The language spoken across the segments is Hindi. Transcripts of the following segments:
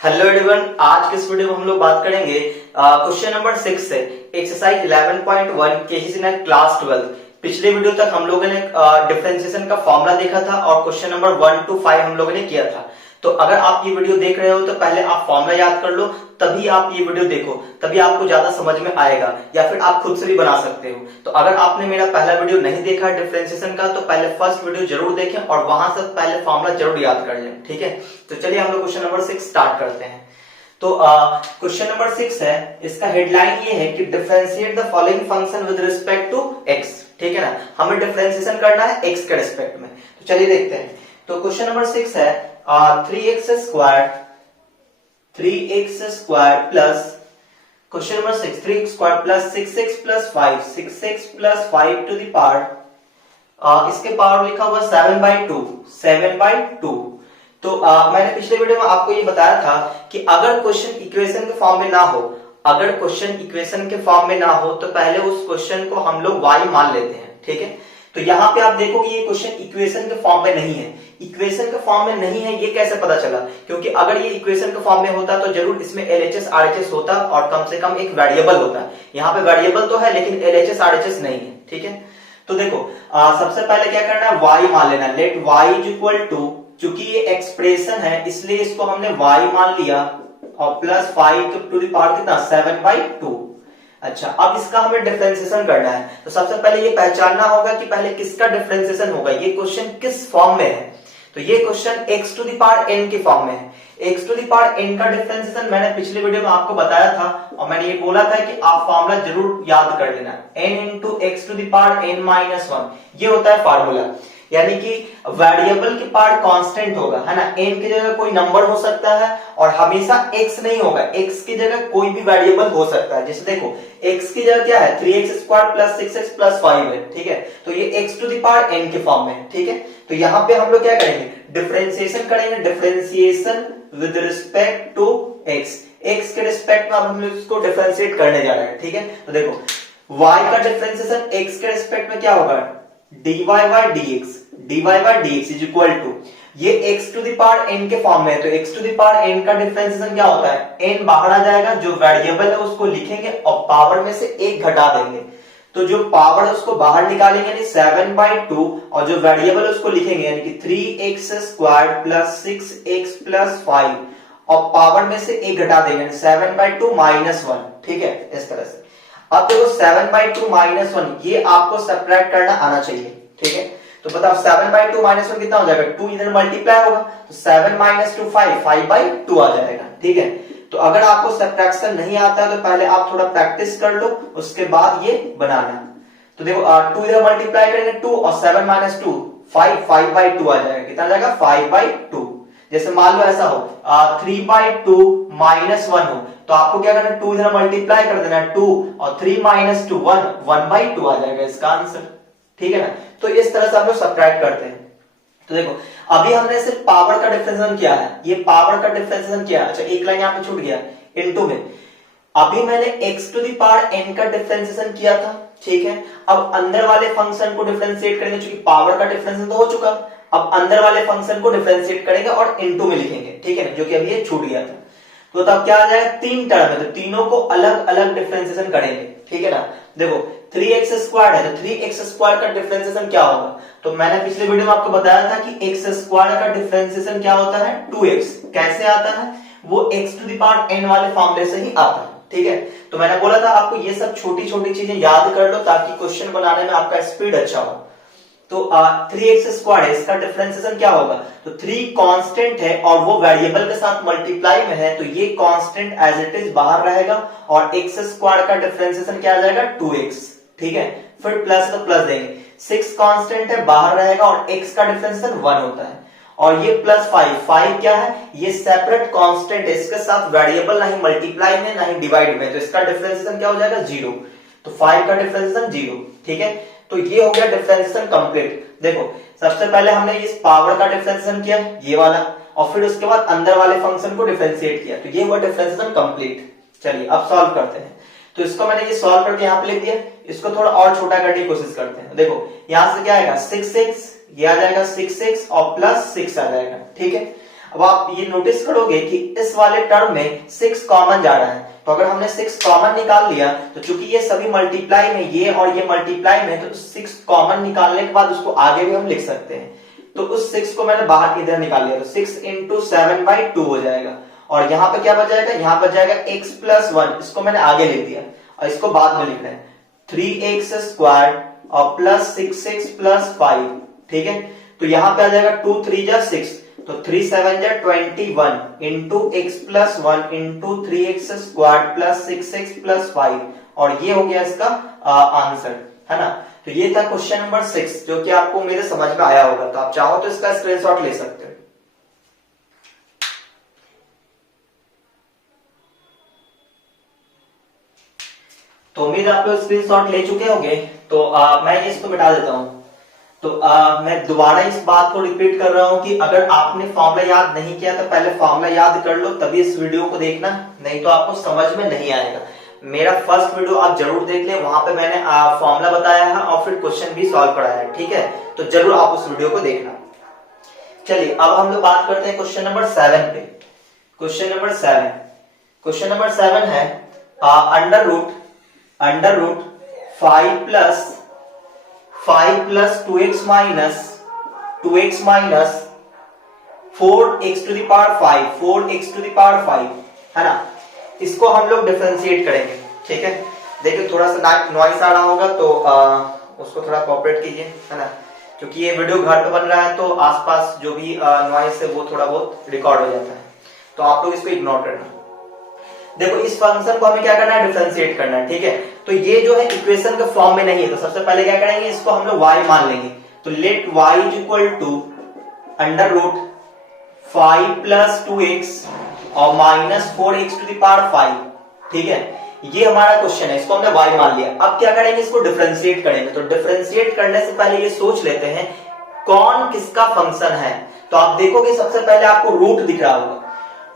हेलो एवरीवन, आज के इस वीडियो में हम लोग बात करेंगे क्वेश्चन नंबर 6 से एक्सरसाइज 11.1 केजी ने क्लास 12। पिछले वीडियो तक हम लोगों ने डिफरेंशिएशन का फॉर्मूला देखा था और क्वेश्चन नंबर 1 to 5 हम लोगों ने किया था। तो अगर आप ये वीडियो देख रहे हो तो पहले आप फॉर्मूला याद कर लो, तभी आप ये वीडियो देखो, तभी आपको ज्यादा समझ में आएगा, या फिर आप खुद से भी बना सकते हो। तो अगर आपने मेरा पहला वीडियो नहीं देखा डिफरेंशिएशन का तो पहले फर्स्ट वीडियो जरूर देखें और वहां से पहले फॉर्मूला जरूर याद कर लें, ठीक है। तो चलिए हम लोग क्वेश्चन नंबर 6 स्टार्ट करते हैं। तो क्वेश्चन नंबर 6 है, इसका हेडलाइन ये है कि differentiate the following function with respect to x, ठीक है ना। हमें डिफरेंशिएशन करना है एक्स के रिस्पेक्ट में। तो चलिए देखते हैं। तो क्वेश्चन नंबर 6 है 3x square plus question number 6 3x square plus 6x plus 5 to the power इसके पावर लिखा हुआ 7/2। तो मैंने पिछले वीडियो में आपको ये बताया था कि अगर क्वेश्चन इक्वेशन के फॉर्म में ना हो, अगर क्वेश्चन इक्वेशन के फॉर्म में ना हो तो पहले उस क्वेश्चन को हम लोग y मान लेते हैं, ठीक है। तो यहाँ पे आप देखो कि ये क्वेश्चन इक्वेशन के फॉर्म में नहीं है। इक्वेशन के फॉर्म में नहीं है, ये कैसे पता चला? क्योंकि अगर ये इक्वेशन के फॉर्म में होता तो जरूर इसमें LHS RHS होता और कम से कम एक वेरिएबल होता। यहाँ पे वेरिएबल तो है लेकिन LHS RHS नहीं है, ठीक है। तो देखो सबसे पहले क्या करना है, y मान लेना। Let y is equal to, चूंकि ये एक्सप्रेशन है इसलिए इसको हमने y मान लिया और प्लस 5 टू द पावर कितना 7/2। अच्छा, अब इसका हमें डिफरेंशिएशन करना है। तो सबसे पहले ये पहचानना होगा कि पहले किसका डिफरेंशिएशन होगा, ये क्वेश्चन किस फॉर्म में है। तो ये question x to the power n के फॉर्म में है। x to the power n का डिफरेंशिएशन मैंने पिछले वीडियो में आपको बताया था और मैंने ये बोला था कि आप फॉर्मूला जरूर याद कर लेना, n into x to the power n-1, ये होता है फॉर्मूला। यानी कि वेरिएबल के पार्ट कांस्टेंट होगा, है ना। n की जगह कोई नंबर हो सकता है और हमेशा x नहीं होगा, x की जगह कोई भी वेरिएबल हो सकता है। जैसे देखो x की जगह क्या है 3x square plus 6x plus 5 है, ठीक है। तो ये x to the power n के फॉर्म में, ठीक है। तो यहाँ पे हम लोग क्या करेंगे, डिफरेंशिएशन करेंगे, differentiation with respect to x। x के रिस्पेक्ट में हम लोग इसको डिफरेंशिएट करने जा रहे हैं, ठीक है। तो देखो y का डिफरेंशिएशन x के रिस्पेक्ट में क्या होगा, dy by dx is equal to, ये x to the power n के फॉर्म में है। तो x to the power n का डिफरेंशिएशन क्या होता है, n बाहर आ जाएगा, जो वेरिएबल है उसको लिखेंगे और पावर में से एक घटा देंगे। तो जो पावर है उसको बाहर निकालेंगे यानी 7/2 और जो वेरिएबल है उसको लिखेंगे यानी कि 3x square plus 6x plus 5 और पावर में से एक घटा देंगे 7/2 -1, ठीक है। इस तरह से अब देखो 7/2 -1 ये आपको सब्ट्रैक्ट करना आना चाहिए, ठीक है। तो बताओ 7/2 -1 कितना हो जाएगा, 2 इधर मल्टीप्लाई होगा तो 7 - 2 5/2 आ जाएगा, ठीक है। तो अगर आपको सब्ट्रैक्शन नहीं आता है तो पहले आप थोड़ा प्रैक्टिस कर लो, उसके बाद ये बनाना। तो देखो 2 इधर मल्टीप्लाई करेंगे 2 और 7 - 2 5/2 आ जाएगा। कितना आ जाएगा 5/2। जैसे मान लो ऐसा हो 3/2 -1 हो तो आपको क्या करना है, 2 इधर मल्टीप्लाई कर देना 2 और 3 - 2 1/2 आ जाएगा इसका आंसर, ठीक है ना। तो इस तरह से हम लोग सब्ट्रैक्ट करते हैं। तो देखो अभी हमने सिर्फ पावर का डिफरेंशिएशन किया है, ये पावर का डिफरेंशिएशन किया। अच्छा, एक लाइन यहाँ पे छूट गया इनटू में। अभी मैंने x to the power n का डिफरेंशिएशन किया था, ठीक है। अब अंदर वाले फंक्शन को डिफरेंशिएट करेंगे, क्योंकि पावर का डिफरेंशिएशन तो हो चुका। अब अंदर वाले फंक्शन को डिफरेंशिएट करेंगे और इनटू में लिखेंगे, ठीक है, जो कि अभी ये छूट गया था। तो तब क्या आ जाएगा, 3 टर्म है तो तीनों को अलग अलग डिफरेंशिएशन करेंगे, ठीक है ना। देखो 3x स्क्वायर है तो 3x स्क्वायर का डिफरेंशिएशन क्या होगा, तो मैंने पिछले वीडियो में आपको बताया था कि x स्क्वायर का डिफरेंशिएशन क्या होता है 2x। कैसे आता है, वो x to the power n वाले फॉर्मूले से ही आता है, ठीक है। तो मैंने बोला था आपको ये सब छोटी छोटी चीजें याद कर लो ताकि क्वेश्चन बनाने में आपका स्पीड अच्छा हो। तो 3x स्क्वायर है, इसका डिफरेंशिएशन क्या होगा, तो 3 कांस्टेंट है और वो वेरिएबल के साथ मल्टीप्लाई में है तो ये कांस्टेंट एज इट इज बाहर रहेगा और x स्क्वायर का डिफरेंशिएशन क्या आ जाएगा 2x, ठीक है। फिर प्लस तो प्लस देंगे, 6 कांस्टेंट है बाहर रहेगा और x का डिफरेंशिएशन 1 होता है और ये प्लस 5 क्या है, ये सेपरेट कांस्टेंट है, इसके साथ वेरिएबल नहीं मल्टीप्लाई में नहीं डिवाइड में, तो इसका डिफरेंशिएशन क्या हो जाएगा 0। तो 5 का डिफरेंशिएशन 0, ठीक है। तो ये हो गया डिफरेंशिएशन कंप्लीट। देखो सबसे पहले हमने इस पावर का डिफरेंशिएशन किया ये वाला और फिर उसके बाद अंदर वाले फंक्शन को डिफरेंशिएट किया, तो ये हुआ डिफरेंशिएशन कंप्लीट। चलिए अब सॉल्व करते हैं। तो इसको मैंने ये सॉल्व करके यहाँ पे लिख दिया, इसको थोड़ा और छोटा करने की कोशिश करते हैं। देखो यहां से क्या आएगा 6x, ये आ जाएगा 6x और प्लस 6 आ जाएगा, ठीक है। अब आप ये नोटिस करोगे कि इस वाले टर्म में 6 कॉमन जा रहा है, तो अगर हमने 6 कॉमन निकाल लिया तो चूंकि ये सभी मल्टीप्लाई में, ये और ये मल्टीप्लाई में, तो 6 कॉमन निकालने के बाद उसको आगे भी हम लिख सकते हैं। तो उस 6 को मैंने बाहर इधर निकाल लिया, तो 6 इंटू 7/2 हो जाएगा। और यहाँ पे क्या बच जाएगा, यहाँ बच जाएगा x प्लस 1, इसको मैंने आगे लिख दिया और इसको बाद में लिखना है 3x स्क्वायर और प्लस 6x प्लस 5, ठीक है। तो यहाँ पे आ जाएगा 2 3 जा 6, तो 3 7 जा 21 into x plus 1 into 3x square plus 6x plus 5, और ये हो गया इसका आंसर, है ना। तो ये था क्वेश्चन नंबर 6, जो कि आपको उम्मीद है समझ में आया होगा। तो आप चाहो तो इसका स्क्रीनशॉट ले सकते हो। तो उम्मीद आप लोग स्क्रीनशॉट ले चुके होंगे। तो मैं इसको मिटा देता हूं। तो मैं दोबारा इस बात को रिपीट कर रहा हूं कि अगर आपने फॉर्मूला याद नहीं किया तो पहले फॉर्मूला याद कर लो, तभी इस वीडियो को देखना, नहीं तो आपको समझ में नहीं आएगा। मेरा फर्स्ट वीडियो आप जरूर देख लें, वहां पे मैंने फॉर्मूला बताया है और फिर क्वेश्चन भी सॉल्व कराया है, ठीक है। तो जरूर आप उस वीडियो को देखना। चलिए अब हम लोग बात करते हैं क्वेश्चन नंबर 7 पे। क्वेश्चन नंबर 7 है under root 5 plus 2x minus 4x to the power 5, है ना। इसको हम लोग डिफरेंशिएट करेंगे, ठीक है। देखिए थोड़ा सा नॉइस आ रहा होगा, तो उसको थोड़ा कोऑपरेट कीजिए, है ना, क्योंकि ये वीडियो घर पे बन रहा है तो आसपास जो भी नॉइस है वो थोड़ा बहुत रिकॉर्ड हो जाता है, तो आप लोग इसको इग्नोर करना। देखो इस फंक्शन को हमें क्या करना है, डिफरेंशिएट करना है, ठीक है। तो ये जो है इक्वेशन के फॉर्म में नहीं है, तो सबसे पहले क्या करेंगे, इसको हम लोग y मान लेंगे। तो let y is equal to under root 5 plus 2x और minus 4x to the power 5, ठीक है। ये हमारा क्वेश्चन है, इसको हमने y मान लिया। अब क्या करेंगे, इसको डिफरेंशिएट करेंगे। तो डिफरेंशिएट करने से पहले ये सोच लेते हैं कौन किसका फंक्शन है। तो आप देखोगे सबसे पहले आपको रूट दिख रहा होगा,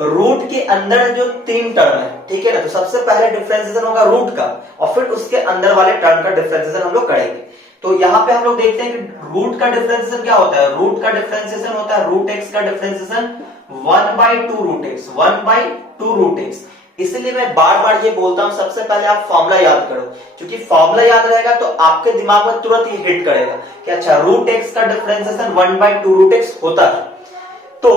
रूट के अंदर जो 3 टर्म है, ठीक है ना। तो सबसे पहले डिफरेंशिएशन होगा रूट का, और फिर उसके अंदर वाले टर्म का डिफरेंशिएशन हम लोग करेंगे। तो यहाँ पे हम लोग देखते हैं कि रूट का डिफरेंशिएशन क्या होता है, रूट का डिफरेंशिएशन होता है रूट एक्स का डिफरेंशिएशन 1/2 रूट एक्स। इसलिए मैं बार बार ये बोलता हूं सबसे पहले आप फॉर्मूला याद करो, क्योंकि फॉर्मूला याद रहेगा तो आपके दिमाग में तुरंत ही हिट करेगा कि अच्छा रूट एक्स का डिफरेंशिएशन 1/2 रूट एक्स होता है। तो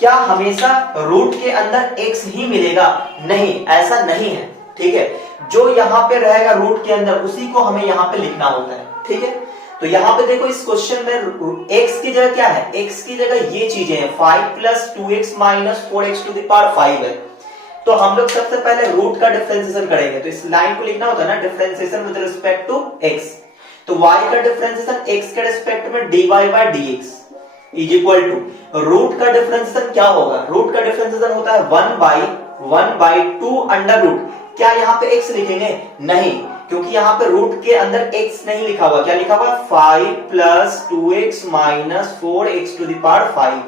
क्या हमेशा रूट के अंदर x ही मिलेगा, नहीं, ऐसा नहीं है, ठीक है। जो यहाँ पे रहेगा रूट के अंदर उसी को हमें यहाँ पे लिखना होता है, ठीक है। तो यहाँ पे देखो इस क्वेश्चन में x की जगह क्या है, x की जगह ये चीजें हैं 5 plus 2x minus 4x to the power 5 है। तो हम लोग सबसे पहले रूट का डिफरेंशिएशन करेंगे। तो इस लाइन को लिखना होता है ना, differentiation with respect to x। तो y का डिफरेंशिएशन x के रिस्पेक्ट में dy by dx is equal to root का डिफरेंशिएशन क्या होगा, रूट का डिफरेंशिएशन होता है 1/2 अंडर रूट। क्या यहाँ पे x लिखेंगे, नहीं, क्योंकि यहाँ पे रूट के अंदर x नहीं लिखा हुआ। क्या लिखा हुआ, 5 plus 2x minus 4x to the power 5।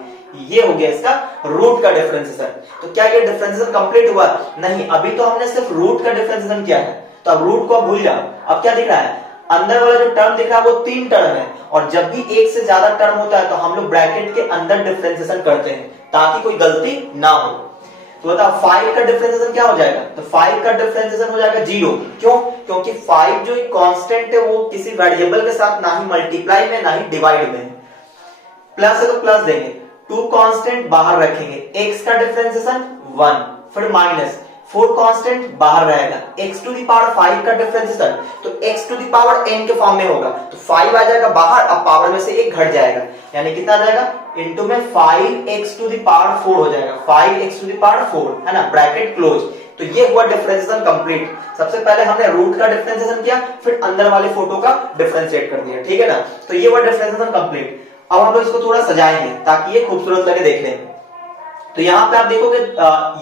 ये हो गया इसका रूट का डिफरेंशिएशन। तो क्या ये डिफरेंशिएशन कंप्लीट हुआ, नहीं, अभी तो हमने सिर्फ रूट का डिफरेंशिएशन किया है। तो अब रूट को भूल जाओ। अब क्या दिख रहा है, अंदर वाला जो टर्म दिख रहा है वो 3 टर्म है, और जब भी एक से ज्यादा टर्म होता है तो हम लोग ब्रैकेट के अंदर डिफरेंशिएशन करते हैं ताकि कोई गलती ना हो। तो बताओ 5 का डिफरेंशिएशन क्या हो जाएगा, तो 5 का डिफरेंशिएशन हो जाएगा 0। क्यों, क्योंकि 5 जो कांस्टेंट है वो किसी वेरिएबल के साथ ना ही मल्टीप्लाई में ना ही डिवाइड में है। प्लस है तो प्लस देंगे, 2 कांस्टेंट बाहर रखेंगे, x का डिफरेंशिएशन 1, फिर माइनस 4 कांस्टेंट बाहर रहेगा, x टू द पावर 5 का डिफरेंशिएशन तो x to the power n के फॉर्म में होगा। तो 5 आ जाएगा बाहर, अब पावर में से 1 घट जाएगा, यानी कितना आ जाएगा, इनटू में 5x टू द पावर 4 हो जाएगा, 5x टू द पावर 4, है ना, ब्रैकेट क्लोज। तो ये हुआ डिफरेंशिएशन कंप्लीट। सबसे पहले हमने रूट का डिफरेंशिएशन किया, फिर अंदर वाले फोटो का डिफरेंशिएट कर दिया, ठीक है ना। तो ये हुआ डिफरेंशिएशन कंप्लीट। अब हम लोग इसको थोड़ा सजाएंगे ताकि ये खूबसूरत लगे देखने में। तो यहाँ पे आप देखोगे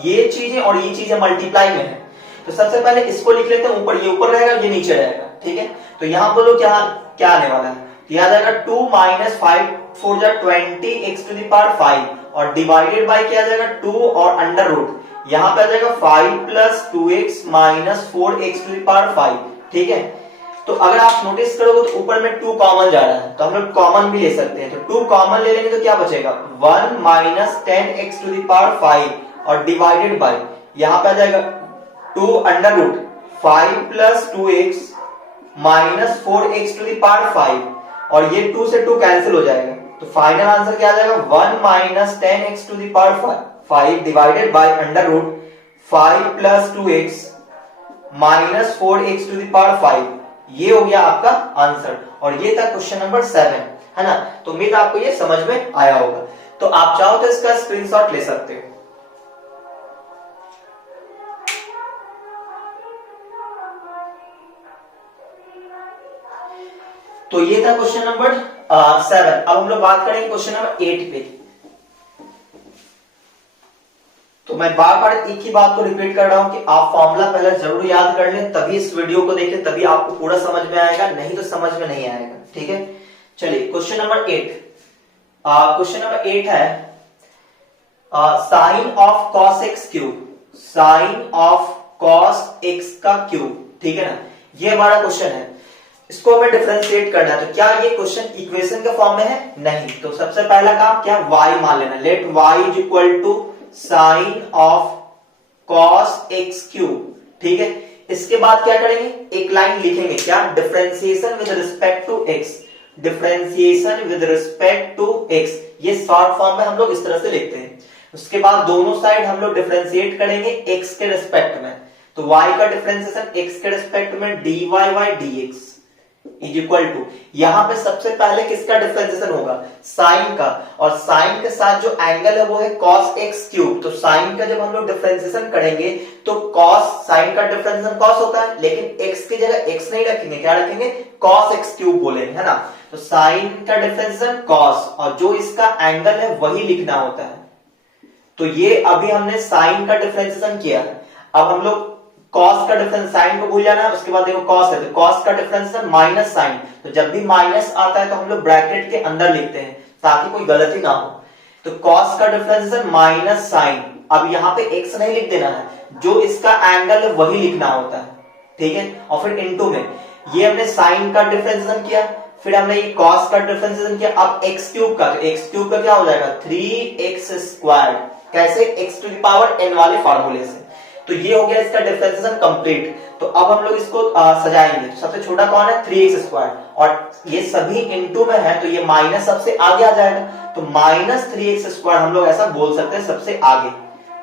ये चीजें और ये चीजें मल्टीप्लाई में है। तो सबसे पहले इसको लिख लेते हैं, ऊपर ये ऊपर रहेगा, ये नीचे रहेगा, ठीक है। तो यहाँ बोलो क्या क्या आने वाला है, यह आ जाएगा 2 माइनस 5 4 जा 20x टू द पावर 5, और डिवाइडेड बाय क्या आ जाएगा 2 और अंडर रूट, यहाँ पे आ जाएगा 5 plus 2x minus 4x to the power 5, ठीक है। तो अगर आप नोटिस करोगे तो ऊपर में 2 कॉमन जा रहा है, तो हम लोग कॉमन भी ले सकते हैं। तो 2 कॉमन ले लेंगे तो क्या बचेगा 1 minus 10x to the power 5 और डिवाइडेड बाय यहां पे आ जाएगा 2 under root 5 plus 2x minus 4x to the power 5 और ये 2 से 2 कैंसिल हो जाएगा। तो फाइनल आंसर क्या आ जाएगा 1 minus 10x to the power 5 divided by under root 5 plus 2x minus 4x to the power 5। ये हो गया आपका आंसर और ये था क्वेश्चन नंबर 7, है ना। तो उम्मीद आपको ये समझ में आया होगा। तो आप चाहो तो इसका स्क्रीनशॉट ले सकते हो। तो ये था क्वेश्चन नंबर 7। अब हम लोग बात करेंगे क्वेश्चन नंबर 8 पे। तो मैं बार बार एक ही बात को रिपीट कर रहा हूं कि आप फॉर्मूला पहले जरूर याद कर लें, तभी इस वीडियो को देखें, तभी आपको पूरा समझ में आएगा, नहीं तो समझ में नहीं आएगा। ठीक है, चलिए क्वेश्चन नंबर 8। क्वेश्चन नंबर 8 है sine of cos x cube, sine of cos x का क्यूब। ठीक है ना, ये हमारा क्वेश्चन है। इसको हमें डिफरेंशिएट करना है। तो क्या ये क्वेश्चन इक्वेशन के फॉर्म में है? नहीं। तो सबसे पहला काम क्या, y मान लेना। Let y is equal to sine of cos x cube. ठीक है, इसके बाद क्या करेंगे, एक लाइन लिखेंगे, क्या, differentiation with respect to x, differentiation with respect to x. ये शॉर्ट फॉर्म में हम लोग इस तरह से लिखते हैं। उसके बाद दोनों साइड हम लोग डिफरेंशिएट करेंगे एक्स के रिस्पेक्ट में। तो y का डिफरेंशिएशन एक्स के रिस्पेक्ट में dy by dx is equal to, यहां पे सबसे पहले किसका डिफरेंशिएशन होगा, साइन का, और साइन के साथ जो एंगल है वो है cos x क्यूब। तो साइन का जब हम लोग डिफरेंशिएशन करेंगे तो cos, साइन का डिफरेंशिएशन cos होता है, लेकिन x की जगह x नहीं रखेंगे, क्या रखेंगे, cos x क्यूब बोलेंगे, है ना। तो साइन का डिफरेंशिएशन cos और जो इसका एंगल है वही लिखना होता है। तो ये अभी हमने साइन का डिफरेंशिएशन किया है। अब हम लोग cos का डिफरेंस, साइन को भूल जाना, उसके बाद देखो cos है, तो cos का डिफरेंस माइनस साइन। तो जब भी माइनस आता है तो हम लोग ब्रैकेट के अंदर लिखते हैं ताकि कोई गलती ना हो। तो cos का डिफरेंस माइनस साइन, अब यहाँ पे x नहीं लिख देना है, जो इसका एंगल है वही लिखना होता है। ठीक है, और फिर इनटू में ये हमने साइन का डिफरेंशिएशन किया, फिर हमने ये cos का डिफरेंशिएशन किया। अब x क्यूब का, तो x क्यूब का क्या हो जाएगा 3x स्क्वायर। कैसे, x to the power n वाले फार्मूले से। तो ये हो गया इसका डिफरेंशिएशन कंप्लीट। तो अब हम लोग इसको सजाएंगे। सबसे छोटा कौन है, 3x स्क्वायर, और ये सभी इनटू में है तो ये माइनस सबसे आगे आ जाएगा। तो माइनस 3x स्क्वायर हम लोग ऐसा बोल सकते हैं सबसे आगे,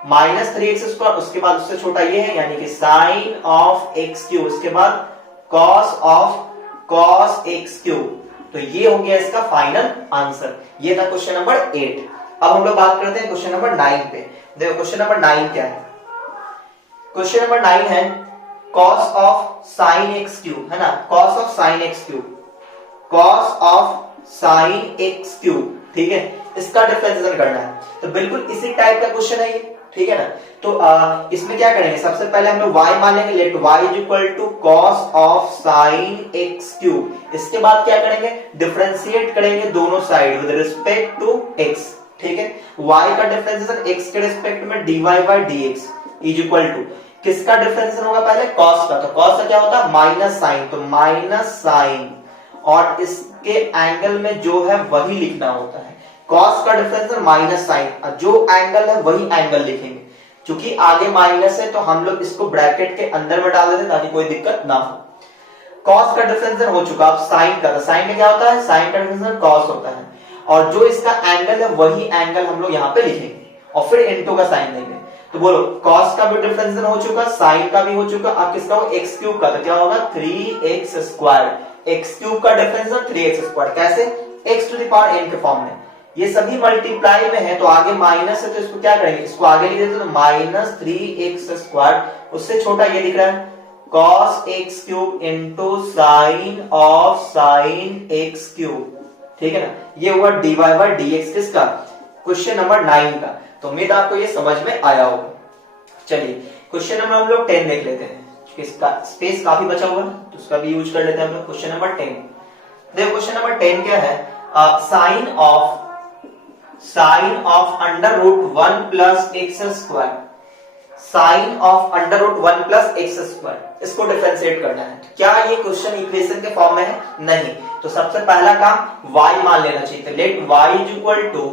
माइनस 3x स्क्वायर। उसके बाद उससे छोटा ये है, यानी कि साइन ऑफ x क्यूब, उसके बाद cos ऑफ cos x क्यूब। तो ये हो गया इसका फाइनल आंसर। ये था क्वेश्चन नंबर 8। अब हम लोग बात करते हैं क्वेश्चन नंबर 9 पे। देखो क्वेश्चन नंबर 9 क्या है। क्वेश्चन नंबर 9 है cos of sine x cube, है ना, cos of sine x cube, cos of sine x cube. ठीक है, इसका डिफरेंशिएशन करना है। तो बिल्कुल इसी टाइप का क्वेश्चन है ये। ठीक है ना। तो इसमें क्या करेंगे, सबसे पहले हम लोग y मान लेंगे। Let y is equal to cos of sine x cube. इसके बाद क्या करेंगे, डिफरेंशिएट करेंगे दोनों side with respect to x। ठीक है, y का डिफरेंशिएशन x के रिस्पेक्ट में dy by dx is equal to, किसका डिफरेंशिएशन होगा पहले, cos का। तो cos का क्या होता है, माइनस साइन, तो माइनस साइन, और इसके एंगल में जो है वही लिखना होता है। cos का डिफरेंशिएशन माइनस साइन, जो एंगल है वही एंगल लिखेंगे। क्योंकि आगे माइनस है तो हम लोग इसको ब्रैकेट के अंदर में डाल देते हैं ताकि कोई दिक्कत ना हो। cos का डिफरेंशिएशन हो चुका। अब साइन का, तो साइन का क्या होता है, साइन का डिफरेंशिएशन cos होता है, और जो इसका एंगल है वही एंगल हम लोग यहाँ पे लिखेंगे, और फिर इनटू का साइन देंगे। तो बोलो cos का भी डिफरेंशिएशन हो चुका, साइन का भी हो चुका, अब किसका हो, x क्यूब का। तो क्या होगा 3x स्क्वायर, x क्यूब का डिफरेंशिएशन 3x स्क्वायर। कैसे, x to the power n के फॉर्म में। ये सभी मल्टीप्लाई में है तो आगे माइनस है तो इसको क्या करेंगे, इसको आगे लिख देते तो माइनस 3x स्क्वायर। उससे छोटा ये दिख रहा है cos x cube into sine of sign x cube. ठीक है ना, ये हुआ dy बाय dx किसका, क्वेश्चन नंबर 9 का। तो उम्मीद आपको ये समझ में आया होगा। चलिए क्वेश्चन नंबर हम लोग 10 देख लेते हैं, इसका स्पेस काफी बचा हुआ है तो उसका भी यूज कर लेते हैं हम लोग। क्वेश्चन नंबर 10 देखो, क्वेश्चन नंबर 10 क्या है, sine of under root 1 plus x square, sine of under root 1 plus x square, इसको डिफरेंशिएट करना है। क्या ये क्वेश्चन इक्वेशन के फॉर्म में है? नहीं। तो सबसे पहला काम y मान लेना चाहिए। तो let y is equal to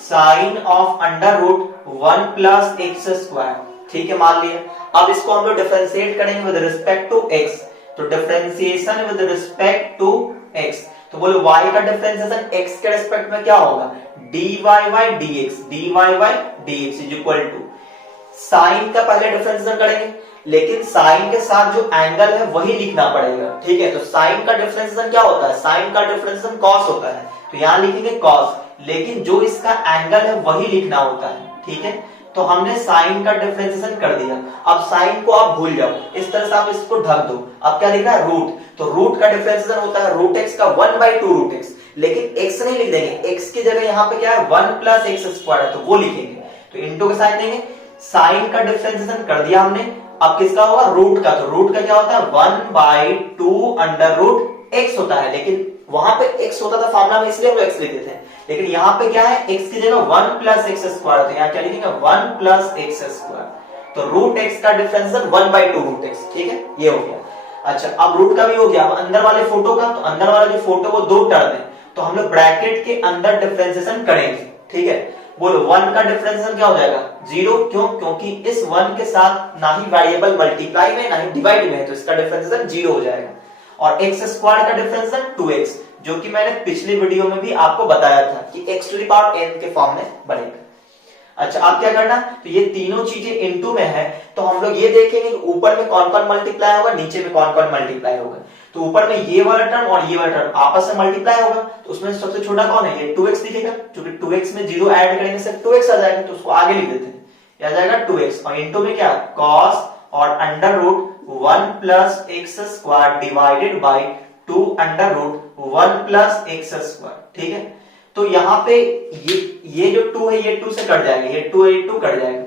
sine of under root 1 plus x square, ठीक है, मान लिया। अब इसको हम लोग डिफरेंशिएट करेंगे विद रिस्पेक्ट टू x, तो differentiation with respect to x, तो बोलो y का डिफरेंशिएशन x के रिस्पेक्ट में क्या होगा? dy by dx, dy by dx is equal to sine का पहले डिफरेंशिएशन करेंगे, लेकिन साइन के साथ जो एंगल है वही लिखना पड़ेगा, ठीक है। तो साइन का डिफरेंशिएशन क्या होता है? साइन का डिफरेंशिएशन कॉस होता है, तो यहां लिखेंगे कॉस, लेकिन जो इसका एंगल है वही लिखना होता है, ठीक है। तो हमने साइन का डिफरेंशिएशन कर दिया। अब साइन को आप भूल जाओ, इस तरह से आप इसको ढक दो। अब क्या लिखा है? रूट, तो रूट का डिफरेंशिएशन होता है रूट एक्स का 1/2 रूट एक्स, लेकिन एक्स नहीं लिख देंगे, एक्स की जगह यहाँ पे क्या है 1 प्लस एक्स स्क्वायर है, तो वो लिखेंगे। तो इनटू के साइन देंगे, साइन का डिफरेंशिएशन कर दिया हमने। अब किसका होगा? रूट का, तो रूट का क्या होता है 1/2 अंडर रूट एक्स होता है, लेकिन वहां पे एक्स होता था फॉर्मूला में, इसलिए हम एक्स लिख देते हैं, लेकिन यहाँ पे क्या है एक्स की जगह 1 प्लस एक्स स्क्वायर, तो यहाँ क्या लिखेंगे 1 प्लस एक्स स्क्वायर, तो रूट एक्स का डिफरेंशिएशन 1/2 रूट एक्स, ठीक है, ये हो गया। अच्छा, अब रूट का भी हो गया। अब अंदर वाले फोटो का, तो अंदर वाला जो फोटो वो दो टर्म है, तो हम लोग ब्रैकेट के अंदर डिफरेंशिएशन करेंगे, ठीक है। बोलो 1 का डिफरेंशिएशन क्या हो जाएगा? 0, क्यों? क्योंकि इस 1 के साथ ना ही वेरिएबल मल्टीप्लाई में ना ही डिवाइड में है, तो इसका डिफरेंशिएशन 0 हो जाएगा। और एक्स स्क्वायर का डिफरेंशिएशन 2x, जो कि मैंने पिछले वीडियो में भी आपको बताया था कि x to the power n के फॉर्म में बनेगा। अच्छा, अब क्या करना? तो ये तीनों चीजें इनटू में है, तो हम लोग ये देखेंगे कि ऊपर में कौन कौन मल्टीप्लाई होगा, नीचे में कौन कौन मल्टीप्लाई होगा। तो ऊपर में ये वाला टर्म और ये वाला टर्म आपस में मल्टीप्लाई होगा, तो उसमें सबसे छोटा कौन है? ये 2x दिखेगा, क्योंकि 2x में 0 ऐड करेंगे सिर्फ 2x आ जाएगा, तो उसको आगे लिख देते हैं, ये आ जाएगा 2x, और इनटू में क्या? cos और under root 1 plus x square divided by 2 under root 1 plus x square, ठीक है। तो यहाँ पे ये जो 2 है ये 2 से कट जाएगा, ये 2 है ये 2 कट जाएगा।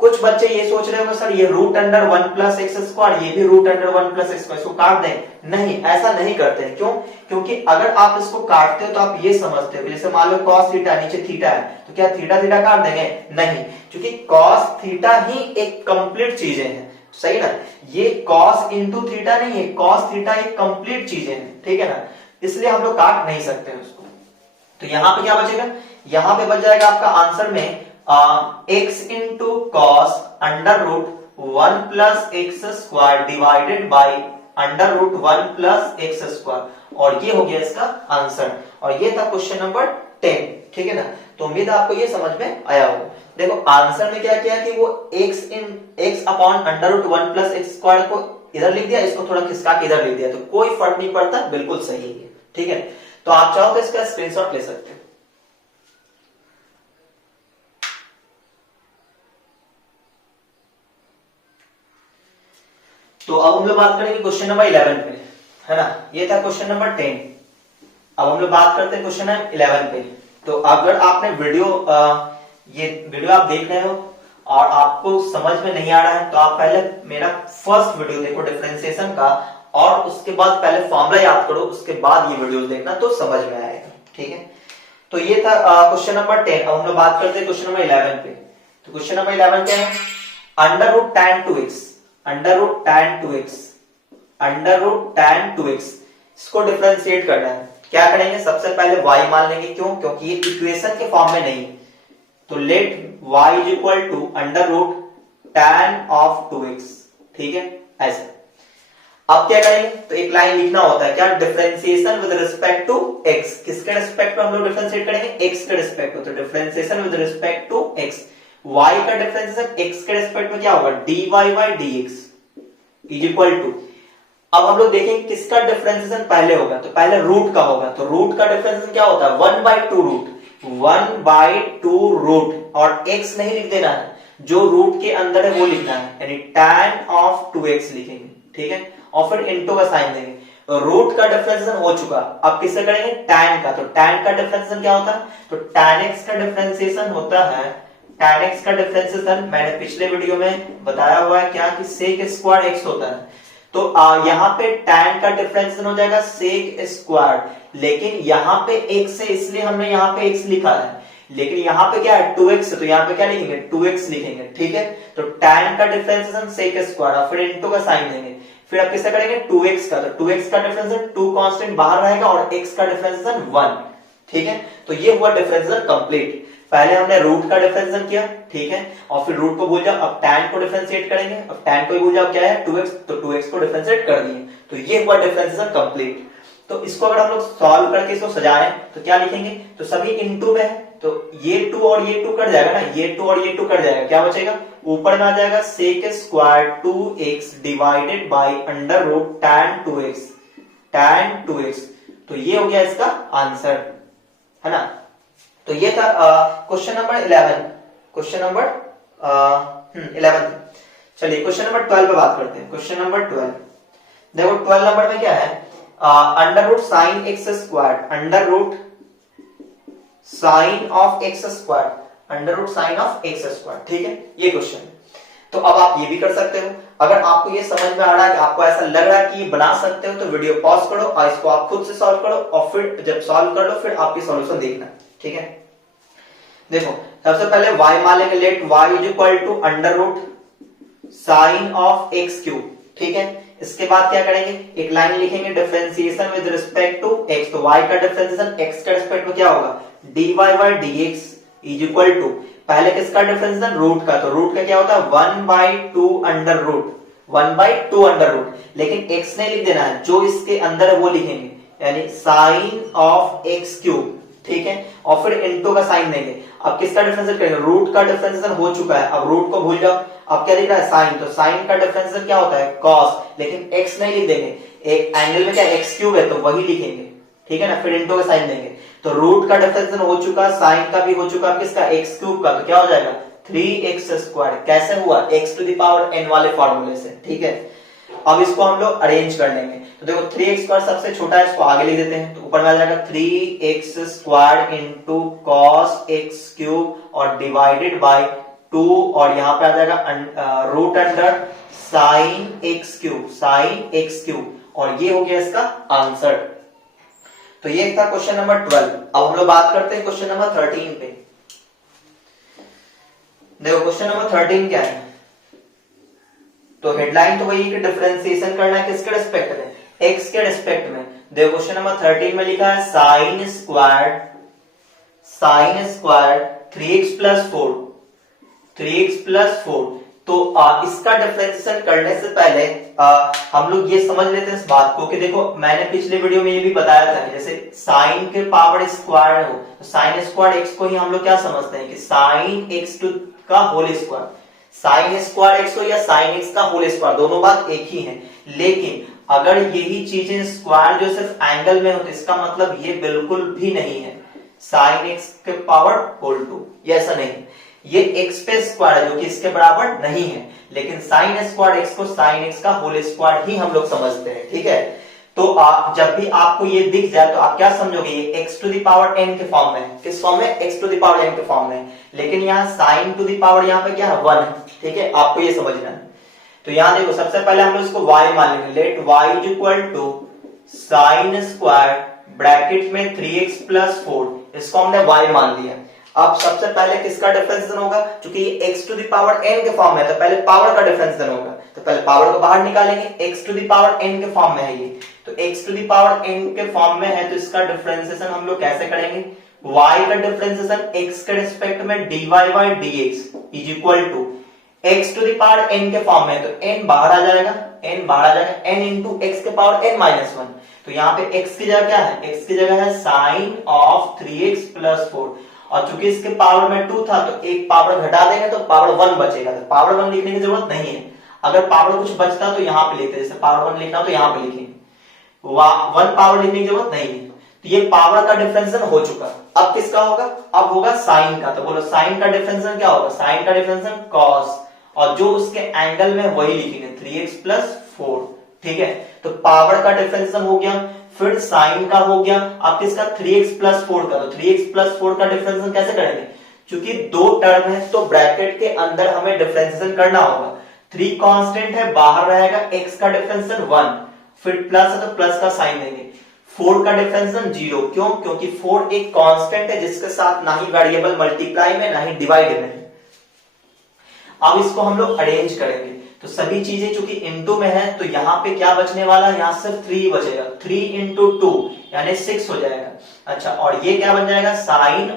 कुछ बच्चे ये सोच रहे होंगे सर ये root under 1 plus x square, ये भी root under 1 plus x square, इसको काट दें। नहीं, ऐसा नहीं करते हैं। क्यों? क्योंकि अगर आप इसको काटते हो तो आप ये समझते हो, जैसे मान लो cos थीटा, नीचे थीटा है, तो क्या थीटा थीटा काट देंगे? नहीं, क्योंकि cos थीटा ही एक कंप्लीट चीजें हैं, सही ना। ये cos इंटू थीटा नहीं है, cos थीटा एक कंप्लीट चीजें हैं, ठीक है ना, इसलिए हम लोग काट नहीं सकते उसको। तो यहां पे क्या बचेगा? यहां पे बच जाएगा आपका आंसर में x into cos under root 1 plus x square divided by under root 1 plus x square, और ये हो गया इसका आंसर। और ये था क्वेश्चन नंबर 10, ठीक है ना। तो उम्मीद है आपको ये समझ में आया होगा। देखो आंसर में क्या किया कि वो x upon under root 1 plus x square को इधर लिख दिया, इसको थोड़ा खिसका के इधर लिख दिया, तो कोई फर्क नहीं पड़ता, बिल्कुल सही है, ठीक है। तो आप चाहो तो इसका स्क्रीनशॉट ले सकते हो। तो अब हम लोग बात करेंगे क्वेश्चन नंबर 11 पे, है ना। ये था क्वेश्चन नंबर 10। अब हम लोग बात करते हैं क्वेश्चन नंबर 11 पे। तो अगर आपने ये वीडियो आप देख रहे हो और आपको समझ में नहीं आ रहा है, तो आप पहले मेरा फर्स्ट वीडियो देखो डिफरेंशिएशन का, और उसके बाद पहले फॉर्मूला याद करो, उसके बाद ये वीडियो देखना, तो समझ में आएगा, ठीक है। तो ये था क्वेश्चन नंबर 10। अब हम लोग बात करते हैं क्वेश्चन नंबर 11 पे। तो क्वेश्चन नंबर 11 क्या है? Under root tan 2x, under root tan 2x, under root tan 2x, इसको डिफरेंशिएट करना है। क्या करेंगे? सबसे पहले y मान लेंगे, क्यों? क्योंकि ये इक्वेशन के फॉर्म में नहीं। तो let y is equal to under root tan of 2x, ठीक है, ऐसे। अब क्या करेंगे? तो एक लाइन लिखना होता है, क्या? Differentiation with respect to x। किसके रिस्पेक्ट में हम लोग डिफरेंशिएट करेंगे? x के रिस्पेक्ट में। तो differentiation with respect to x, y का डिफरेंशिएशन x के रिस्पेक्ट में क्या होगा? dy by dx is equal to, अब हम लोग देखेंगे किसका डिफरेंशिएशन पहले होगा, तो पहले रूट का होगा। तो रूट का डिफरेंशिएशन क्या होता है? 1/2 रूट, 1/2 रूट, और x नहीं लिख देना है, जो रूट के अंदर है वो लिखना है, यानी tan ऑफ 2x लिखेंगे, ठीक है, और फिर इनटू का साइन देंगे। तो रूट का डिफरेंशिएशन हो चुका, अब किससे करेंगे? tan का। तो tan का डिफरेंशिएशन क्या होता है? तो tan x का डिफरेंशिएशन होता है, tan x का डिफरेंशिएशन मैंने पिछले वीडियो में बताया हुआ है, क्या कि sec स्क्वायर x होता है। तो यहाँ पे tan का डिफरेंशिएशन हो जाएगा sec स्क्वायर, लेकिन यहाँ पे x है इसलिए हमने यहाँ पे x लिखा है। लेकिन यहाँ पे क्या है 2x है, तो यहाँ पे क्या लिखेंगे 2x लिखेंगे, ठीक है। तो tan का डिफरेंशिएशन sec स्क्वायर और फिर इनटू का साइन देंगे, फिर अब किसका करेंगे 2x का, तो 2x का डिफरेंशिएशन 2 कांस्टेंट बाहर रहेगा और x का डिफरेंशिएशन 1, ठीक है। तो ये हुआ डिफरेंशिएशन कंप्लीट। पहले हमने रूट का डिफरेंशिएशन किया, ठीक है, और फिर रूट को भूल जाओ, अब tan को डिफरेंशिएट करेंगे, अब tan को ही भूल जाओ क्या है 2x, तो 2x को डिफरेंशिएट कर दिए, तो ये हुआ डिफरेंशिएशन कंप्लीट। तो इसको अगर हम लोग सॉल्व करके इसको सजाएं तो क्या लिखेंगे, तो सभी इनटू में है, तो ये 2 और ये 2 कट जाएगा ना, ये 2 और ये 2 कट जाएगा, क्या बचेगा ऊपर में आ जाएगा sec square 2x divided by under root tan 2x, तो ये हो गया इसका आंसर, है ना। तो ये था क्वेश्चन नंबर 11, क्वेश्चन नंबर 11। चलिए क्वेश्चन नंबर 12 पे बात करते हैं। क्वेश्चन नंबर 12 देखो, 12 नंबर में क्या है, under root sine x square, under root sine of x square, under root sine of x square, ठीक है, ये क्वेश्चन। तो अब आप ये भी कर सकते हो, अगर आपको ये समझ में आ रहा है कि आपको ऐसा लग रहा है कि ये बना सकते हो, तो वीडियो पॉज करो और इसको आप खुद से सॉल्व करो, और फिर जब सॉल्व कर लो फिर आपकी सॉल्यूशन देखना, ठीक है। देखो सबसे पहले y मान लेंगे, let y is equal to under root sine of x cube, ठीक है। इसके बाद क्या करेंगे, एक लाइन लिखेंगे differentiation with respect to x, तो y का डिफरेंशिएशन x के रिस्पेक्ट में क्या होगा dy by dx is equal to, पहले किसका डिफरेंशिएशन रूट का, तो रूट का क्या होता है 1/2 अंडर रूट, 1/2 अंडर रूट, लेकिन x नहीं लिख देना है, जो इसके अंदर है वो लिखेंगे, यानी साइन ऑफ एक्स क्यूब, ठीक है, और फिर इनटू का साइन देंगे। अब किसका डिफरेंशिएट करेंगे, रूट का डिफरेंशिएशन हो चुका है, अब रूट को भूल जाओ, अब क्या दिख रहा है साइन, तो साइन का डिफरेंशिएशन क्या होता है कॉस, लेकिन x नहीं लिख देंगे, एक एंगल में क्या एक्स क्यूब है तो वही लिखेंगे, ठीक है ना, फिर इनटू का साइन देंगे। तो रूट का डिफरेंशिएशन हो चुका, साइन का भी हो चुका, किसका एक्स क्यूब का, तो क्या हो जाएगा 3x स्क्वायर, कैसे हुआ x to the power n वाले फॉर्मूले से, ठीक है। अब इसको हम लोग अरेंज कर लेंगे, तो देखो 3x स्क्वायर सबसे छोटा है, इसको आगे लिख देते हैं, तो ऊपर में आ जाएगा 3x square into cos x cube और डिवाइडेड बाय 2, और यहाँ पे आ जाएगा root under sine x cube, sine x cube, और ये हो गया इसका आंसर। तो ये था क्वेश्चन नंबर 12। अब हम लोग बात करते हैं क्वेश्चन नंबर 13 पे। देखो क्वेश्चन नंबर 13 क्या है, तो हेडलाइन तो वही कि डिफरेंशिएशन करना है किसके रिस्पेक्ट में, x के रिस्पेक्ट में। देखो क्वेश्चन नंबर 13 में लिखा है sine square 3x plus 4, 3x plus 4, तो इसका डिफरेंशिएशन करने से पहले हम लोग ये समझ लेते हैं इस बात को कि देखो मैंने पिछले वीडियो में ये भी बताया था कि जैसे साइन के पावर स्क्वायर हो, तो साइन स्क्वायर एक्स को ही हम लोग क्या समझते हैं कि साइन एक्स टू का whole square, sine square x हो या साइन एक्स का होल स्क्वायर, दोनों बात एक ही है। लेकिन अगर यही चीजें स्क्वायर जो सिर्फ एंगल में हो तो इसका मतलब ये बिल्कुल भी नहीं है साइन एक्स के पावर होल 2, ये ऐसा नहीं, ये एक्स पे स्क्वायर है जो कि इसके बराबर नहीं है, लेकिन साइन स्क्वायर एक्स को साइन एक्स का होल स्क्वायर ही हम लोग समझते हैं, ठीक है। तो आप जब भी आपको ये दिख जाए तो आप क्या समझोगे, ये x to the power n के फॉर्म में, किस फॉर्म में, x to the power n के फॉर्म में, लेकिन यहाँ साइन टू द पावर यहाँ पे क्या है 1 है, ठीक है, आपको ये समझना है। तो यहाँ देखो सबसे पहले हम लोग इसको y मान लेंगे, let y is equal to sine square bracket में 3x प्लस 4, इसको हमने y मान लिया। अब सबसे पहले किसका डिफरेंशिएशन होगा, क्योंकि ये x to the power n के फॉर्म में है तो पहले पावर का डिफरेंशिएशन होगा, तो पहले पावर को बाहर निकालेंगे, x to the power n के फॉर्म में है ये, तो x to the power n के फॉर्म में है तो इसका डिफरेंशिएशन हम लोग कैसे करेंगे, y का डिफरेंशिएशन x के रिस्पेक्ट में dy by dx is equal to x to the power n के फॉर्म में है तो n बाहर आ जाएगा, n इंटू x के पावर n माइनस 1, तो यहाँ पे x की जगह क्या है, x की जगह है साइन ऑफ 3x प्लस 4, और चूंकि इसके पावर में 2 था तो एक पावर घटा देंगे तो पावर 1 बचेगा, तो पावर 1 लिखने की जरूरत नहीं है, अगर पावर कुछ बचता तो यहाँ पे लिखते, जैसे पावर 1 लिखना तो यहाँ पे लिखेंगे, 1 पावर लिखने की जरूरत नहीं है। तो ये पावर का डिफरेंशिएशन हो चुका, अब किसका होगा, अब होगा साइन का, तो बोलो साइन का डिफरेंशिएशन क्या होगा, साइन का डिफरेंशिएशन कॉस, और जो उसके एंगल में वही लिखेंगे 3x प्लस 4, ठीक है। तो पावर का डिफरेंशिएशन हो गया, फिर साइन का हो गया, अब किसका 3x प्लस 4 का, तो 3x प्लस 4 का डिफरेंशिएशन कैसे करेंगे, क्योंकि दो टर्म है तो ब्रैकेट के अंदर हमें डिफरेंशिएशन करना होगा, 3 कांस्टेंट है बाहर रहेगा, x का डिफरेंशिएशन 1, फिर प्लस है तो प्लस का साइन देंगे, 4 का डिफरेंशिएशन 0। क्यों? क्योंकि 4 एक कांस्टेंट है जिसके साथ ना ही वेरिएबल मल्टीप्लाई में ना ही डिवाइड में है। अब इसको हम लोग अरेंज करेंगे तो सभी चीजें चूंकि इनटू में है तो यहाँ पे क्या बचने वाला है, यहाँ सिर्फ 3 बचेगा। 3 इंटू 2 यानी 6 हो जाएगा। अच्छा, और ये क्या बन जाएगा, साइन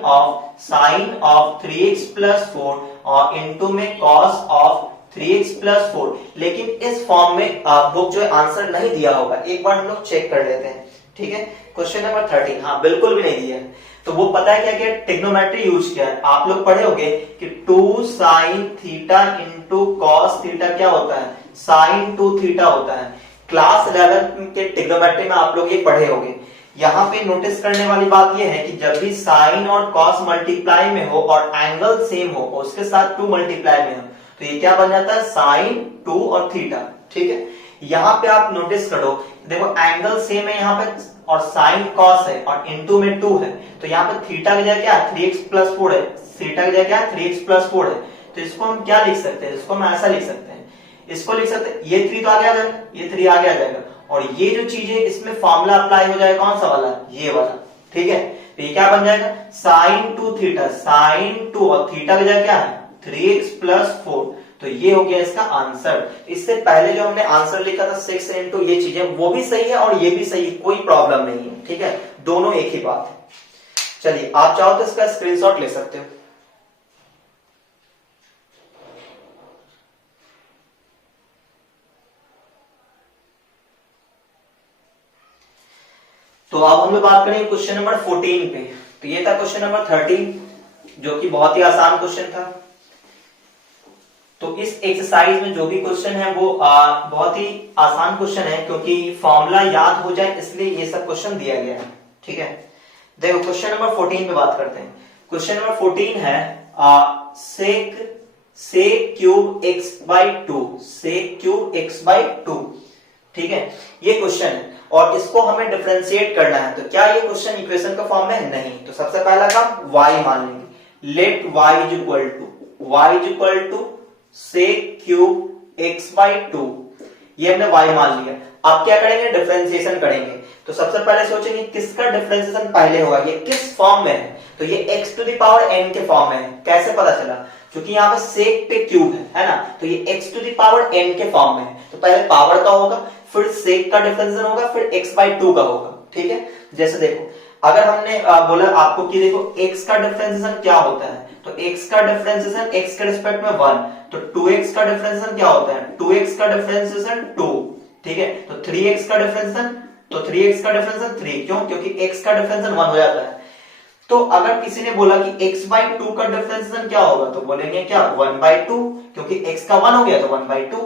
ऑफ 3x प्लस 4 और इंटू में कॉस ऑफ 3x प्लस 4। लेकिन इस फॉर्म में बुक जो है आंसर नहीं दिया होगा, एक बार हम लोग चेक कर लेते हैं। ठीक है, क्वेश्चन नंबर 13 हाँ बिल्कुल भी नहीं दिया है। तो वो पता है क्या क्या ट्रिग्नोमेट्री यूज किया है। आप लोग पढ़े होंगे कि 2 sine theta into cos theta क्या होता है, साइन 2 थीटा होता है। क्लास 11 के ट्रिग्नोमेट्री में आप लोग ये पढ़े होंगे। यहाँ पे नोटिस करने वाली बात यह है कि जब भी साइन और कॉस मल्टीप्लाई में हो और एंगल सेम हो और उसके साथ 2 मल्टीप्लाई में हो तो ये क्या बन जाता है, साइन 2 और थीटा। ठीक है, यहाँ पे आप नोटिस करो, देखो एंगल सेम है यहाँ पे और साइन कॉस है और इनटू में 2 है तो यहाँ पे थीटा की जगह क्या है, 3x प्लस 4 है। थीटा की जगह क्या है, 3x प्लस 4 है। तो इसको हम क्या लिख सकते हैं, इसको हम ऐसा लिख सकते हैं, इसको लिख सकते हैं, ये 3 तो आगे आ जाएगा, ये 3 आगे आ जाएगा और ये जो चीज है इसमें फॉर्मूला अप्लाई हो जाएगा, कौन सा वाला, ये वाला। ठीक है, तो ये क्या बन जाएगा, साइन 2 थीटा, साइन 2 और थीटा की जगह क्या है, 3x प्लस 4। तो ये हो गया इसका आंसर। इससे पहले जो हमने आंसर लिखा था 6 इंटू ये चीजें, वो भी सही है और ये भी सही है, कोई प्रॉब्लम नहीं है। ठीक है, दोनों एक ही बात है। चलिए, आप चाहो तो इसका स्क्रीनशॉट ले सकते हो। तो अब हम लोग बात करेंगे क्वेश्चन नंबर 14 पे। तो ये था क्वेश्चन नंबर 13 जो कि बहुत ही आसान क्वेश्चन था। तो इस एक्सरसाइज में जो भी क्वेश्चन है वो बहुत ही आसान क्वेश्चन है क्योंकि फॉर्मूला याद हो जाए इसलिए ये सब क्वेश्चन दिया गया है। ठीक है, देखो क्वेश्चन नंबर 14 पे बात करते हैं। क्वेश्चन नंबर 14 है sec cube x by 2, sec cube x by 2। ठीक है, ये क्वेश्चन है और इसको हमें डिफरेंशिएट करना है। तो क्या ये क्वेश्चन इक्वेशन का फॉर्म में है, नहीं। तो सबसे पहला काम y मान लेंगे, let y is equal to sec cube x by 2, ये हमने y मान लिया। अब क्या करेंगे, डिफरेंशिएशन करेंगे। तो सबसे पहले सोचेंगे किसका डिफरेंशिएशन पहले होगा, ये किस फॉर्म में है। तो ये x to the power n के फॉर्म में है। कैसे पता चला, क्योंकि यहाँ पे सेक पे क्यूब है ना, तो ये x to the power n के फॉर्म में है। तो पहले पावर का होगा, फिर सेक का डिफरेंशिएशन होगा, फिर x बाई 2 का होगा। ठीक है, जैसे देखो अगर हमने बोला आपको कि देखो x का डिफरेंशिएशन क्या होता है, तो x का डिफरेंशिएशन x के रिस्पेक्ट में 1, तो 2x का डिफरेंशिएशन क्या होता है, 2x का डिफरेंशिएशन 2। ठीक है, तो 3x का डिफरेंशिएशन, तो 3x का डिफरेंशिएशन 3, क्यों, क्योंकि x का डिफरेंशिएशन 1 हो जाता है। तो अगर किसी ने बोला कि x बाई 2 का डिफरेंशिएशन क्या होगा, तो बोलेंगे क्या, 1 बाई 2, क्योंकि x का 1 हो गया तो 1 बाई 2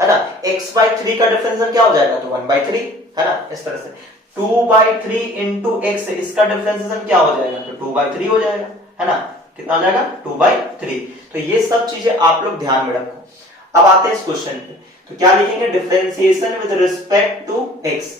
है ना। x बाई 3 का डिफरेंशिएशन क्या हो जाएगा, तो 1 बाई 3 है ना। इस तरह से 2 बाई 3 इंटू एक्स, इसका डिफरेंशिएशन क्या हो जाएगा, तो 2 बाई 3 हो जाएगा है ना। कितना हो जाएगा, 2 बाई 3। तो ये सब चीजें आप लोग ध्यान में रखो। अब आते हैं इस क्वेश्चन पे, तो क्या लिखेंगे, differentiation with respect to x।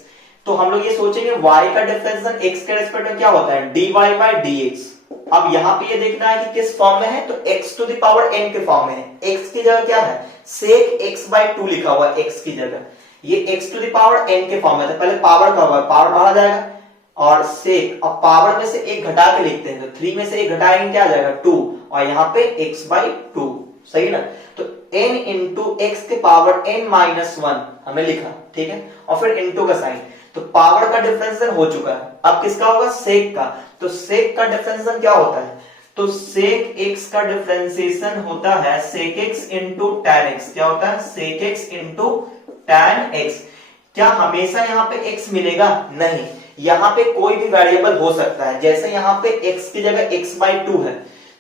तो हम लोग ये सोचेंगे y का डिफरेंशिएशन x के रिस्पेक्ट में क्या होता है, dy बाई dx। अब यहाँ पे ये देखना है कि किस फॉर्म में है, तो x to the power n के फॉर्म में है। x की जगह क्या है, सेक x बाई 2 लिखा हुआ है x की जगह, ये x to the power n के फॉर्म में है। पहले पावर का होगा, पावर बाहर जाएगा और सेक, और पावर में से एक घटा के लिखते हैं, तो 3 में से एक घटाएंगे क्या आ जाएगा, 2, और यहाँ पे x बाई 2, सही ना। तो n इंटू एक्स के पावर n माइनस 1 हमने लिखा, ठीक है, और फिर इंटू का साइन। तो पावर का डिफरेंशिएशन हो चुका है, अब किसका होगा, सेक का। तो सेक का डिफरेंशिएशन क्या होता है, तो सेक x का डिफरेंशिएशन होता है सेक x इंटू tan x। क्या होता है, सेक x इंटू tan x। क्या हमेशा यहाँ पे x मिलेगा, नहीं, यहाँ पे कोई भी वेरिएबल हो सकता है। जैसे यहाँ पे x की जगह x बाई 2 है,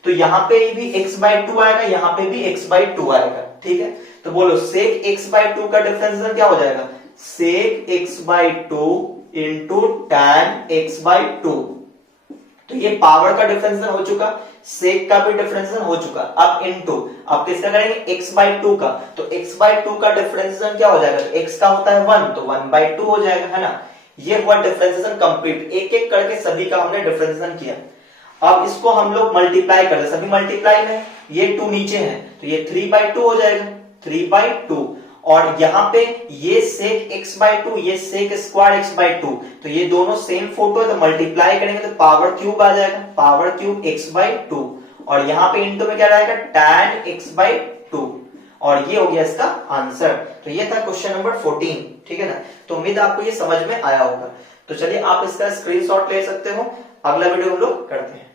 तो यहाँ पे भी x बाई 2 आएगा, यहाँ पे भी x बाई 2 आएगा। ठीक है, तो बोलो सेक x बाई 2 का डिफरेंशिएशन क्या हो जाएगा, सेक x by 2 into tan x by 2। तो ये पावर का डिफरेंशिएशन हो चुका, सेक का भी डिफरेंशिएशन हो चुका। अब इनटू, अब किसका करेंगे, x बाई 2 का। तो x बाई 2 का डिफरेंशिएशन क्या हो जाएगा, तो x का होता है 1, तो 1 बाई 2 हो जाएगा, है ना। ये हुआ डिफरेंशिएशन कंप्लीट, एक एक करके सभी का हमने डिफरेंशिएशन किया। अब इसको हम लोग मल्टीप्लाई कर दे, सभी मल्टीप्लाई में, ये 2 नीचे है तो ये 3 बाई 2 हो जाएगा, 3 बाई 2, और यहाँ पे ये sec x/2 ये sec स्क्वायर x/2, तो ये दोनों सेम फोटो है तो मल्टीप्लाई करेंगे तो पावर क्यूब आ जाएगा, पावर क्यूब x/2, और यहाँ पे इनटू में क्या रहेगा tan x/2, और ये हो गया इसका आंसर। तो ये था क्वेश्चन नंबर 14, ठीक है ना। तो उम्मीद आपको ये समझ में आया होगा। तो चलिए आप इसका स्क्रीनशॉट ले सकते हो, अगला वीडियो हम लोग करते हैं।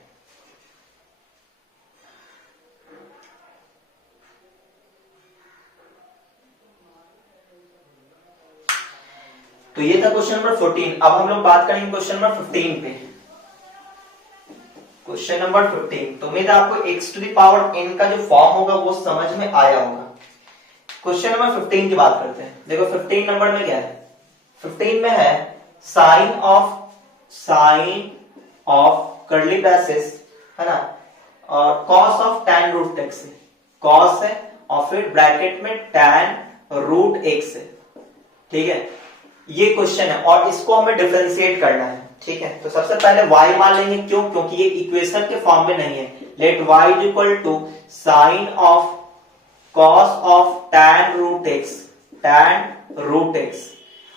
तो ये था क्वेश्चन नंबर 14। अब हम लोग बात करेंगे क्वेश्चन नंबर 15 पे। क्वेश्चन नंबर 15, तो उम्मीद है आपको x to the power n का जो फॉर्म होगा वो समझ में आया होगा। क्वेश्चन नंबर 15 की बात करते हैं। देखो 15 नंबर में क्या है, 15 में है साइन ऑफ कर्ली ब्रैसेस, है ना, और cos of tan root x है, कॉस है, और फिर ब्रैकेट में tan रूट x है, ठीक है। ये क्वेश्चन है और इसको हमें डिफरेंशिएट करना है, ठीक है। तो सबसे पहले y मान लेंगे, क्यों, क्योंकि ये इक्वेशन के फॉर्म में नहीं है। Let y is equal to sine of cos of tan root x,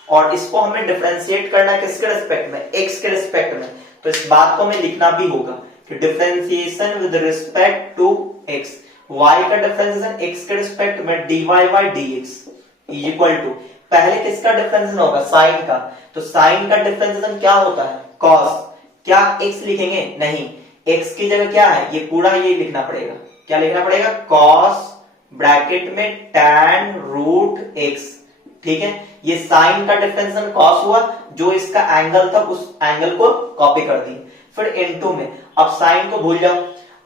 और इसको हमें डिफरेंशिएट करना है किसके रिस्पेक्ट में, x के रिस्पेक्ट में। तो इस बात को हमें लिखना भी होगा कि differentiation with respect to x, y का डिफरेंशिएशन x के रिस्पेक्ट में dy by dx is equal to, पहले किसका डिफरेंशिएशन होगा, साइन का। तो साइन का डिफरेंशिएशन क्या होता है, कॉस। क्या x लिखेंगे, नहीं, x की जगह क्या है, ये पूरा ये लिखना पड़ेगा। क्या लिखना पड़ेगा, कॉस ब्रैकेट में tan रूट x, ठीक है। ये साइन का डिफरेंशिएशन कॉस हुआ, जो इसका एंगल था उस एंगल को कॉपी कर दी। फिर इनटू में, अब साइन को भूल जाओ,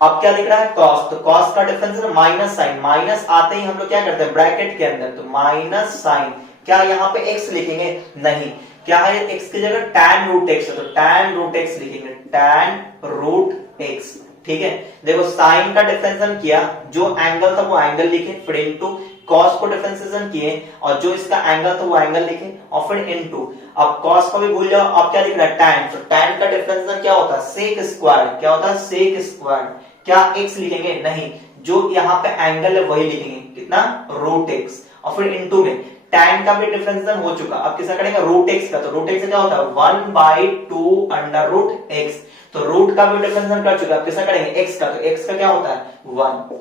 अब क्या दिख रहा है, कॉस, तो कॉस का डिफरेंशिएशन माइनस साइन, माइनस आते ही हम लोग क्या करते हैं ब्रैकेट के अंदर, तो माइनस साइन। क्या यहाँ पे x लिखेंगे, नहीं, क्या है x की जगह tan रूट x है, तो tan रूट x लिखेंगे, tan रूट x, ठीक है। देखो साइन का डिफरेंशिएशन किया, जो एंगल था वो एंगल लिखे, फिर इनटू कॉस को डिफरेंशिएशन किए और जो इसका एंगल था वो एंगल लिखे, और फिर इनटू, अब कॉस को भी भूल जाओ, अब क्या लिख रहा है tan, तो tan का डिफरेंशिएशन क्या होता है, सेक स्क्वायर, क्या होता है, सेक स्क्वायर। क्या x लिखेंगे, नहीं, जो यहाँ पे एंगल है वही लिखेंगे, कितना, रूट x, और फिर इनटू में tan का भी डिफरेंशिएशन हो चुका, अब किसका करेंगे, रूट x का, तो रूट x क्या होता है 1/2 अंडर रूट x, तो रूट का भी डिफरेंशिएशन कर चुका, अब किसका करेंगे, x का, तो x का क्या होता है 1।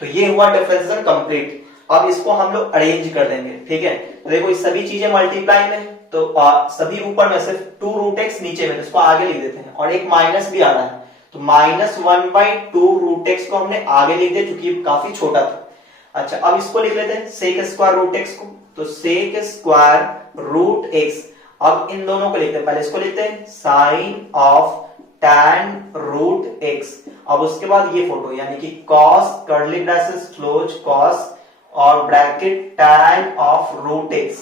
तो ये हुआ डिफरेंशिएशन कंप्लीट। अब इसको हम लोग अरेंज कर देंगे, ठीक है। तो देखो ये सभी चीजें मल्टीप्लाई में, तो सभी ऊपर में सिर्फ 2 रूट x नीचे में, तो इसको आगे लिख देते हैं, और एक माइनस भी आ रहा है, तो -1/2 रूट x को हमने आगे लिख दिया क्योंकि ये काफी छोटा था। अच्छा, अब इसको लिख लेते हैं सेक स्क्वायर रूट x को, तो सेक स्क्वायर रूट x। अब इन दोनों को लिखते हैं, पहले इसको लिखते हैं sine of tan root x, अब उसके बाद ये फोटो यानी कि cos curly braces close cos और bracket tan of root x,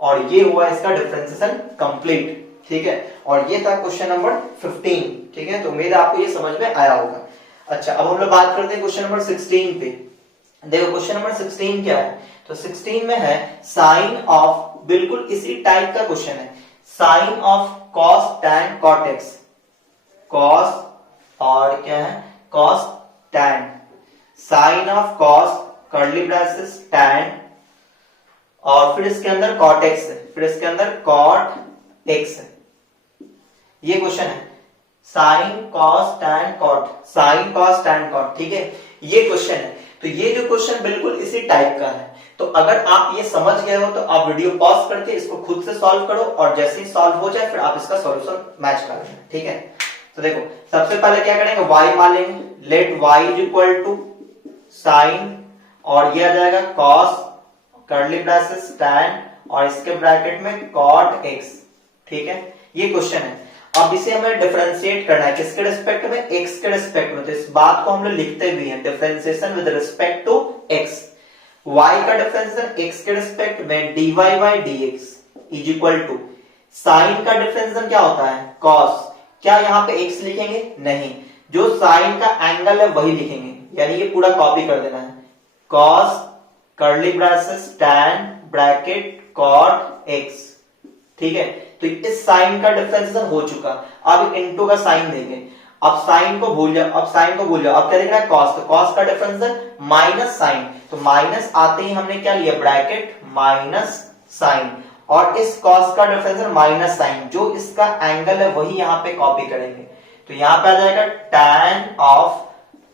और ये हुआ इसका डिफरेंशिएशन कंप्लीट, ठीक है। और ये था क्वेश्चन नंबर 15, ठीक है। तो उम्मीद है आपको ये समझ में आया होगा। अच्छा, अब हम लोग बात करते हैं क्वेश्चन नंबर 16 पे। देखो क्वेश्चन नंबर 16 क्या है, तो 16 में है साइन ऑफ, बिल्कुल इसी टाइप का क्वेश्चन है, sine of cos tan cot x, cos और क्या है cos tan, sine of cos curly braces tan, और फिर इसके अंदर cot x है, फिर इसके अंदर cot x है। ये क्वेश्चन है sine cos tan cot, sine cos tan cot, ठीक है, ये क्वेश्चन है। तो ये जो क्वेश्चन बिल्कुल इसी टाइप का है। तो अगर आप ये समझ गए हो तो आप वीडियो पॉज करके इसको खुद से सॉल्व करो, और जैसे ही सॉल्व हो जाए फिर आप इसका सॉल्यूशन मैच कर लेना, ठीक है। तो देखो सबसे पहले क्या करेंगे, y मान लेंगे, let y is equal to sine, और ये आ जाएगा cos कर्ली ब्रैसेस tan, और इसके ब्रैकेट में cot x, ठीक है। ये क्वेश्चन है। अब इसे हमें डिफरेंशिएट करना है किसके रिस्पेक्ट में, x के रिस्पेक्ट में। तो इस बात को हम लोग लिखते भी हैं, differentiation with respect to x, y का डिफरेंशिएशन x के रिस्पेक्ट में dy by dx is equal to, sine का डिफरेंशिएशन क्या होता है cos, क्या यहाँ पे x लिखेंगे, नहीं, जो साइन का एंगल है वही लिखेंगे, यानी ये पूरा कॉपी कर देना है, cos curly braces tan bracket cot x, ठीक है। तो इस साइन का डिफरेंशिएशन हो चुका, अब इनटू का साइन देंगे, अब साइन को भूल जाओ, अब साइन को भूल जाओ, अब क्या लिखना है कॉस, तो कॉस का डिफरेंस माइनस साइन, तो माइनस आते ही हमने क्या लिया ब्रैकेट माइनस साइन, और इस कॉस का डिफरेंस माइनस साइन, जो इसका एंगल है वही यहां पे कॉपी करेंगे, तो यहां पे आ जाएगा tan of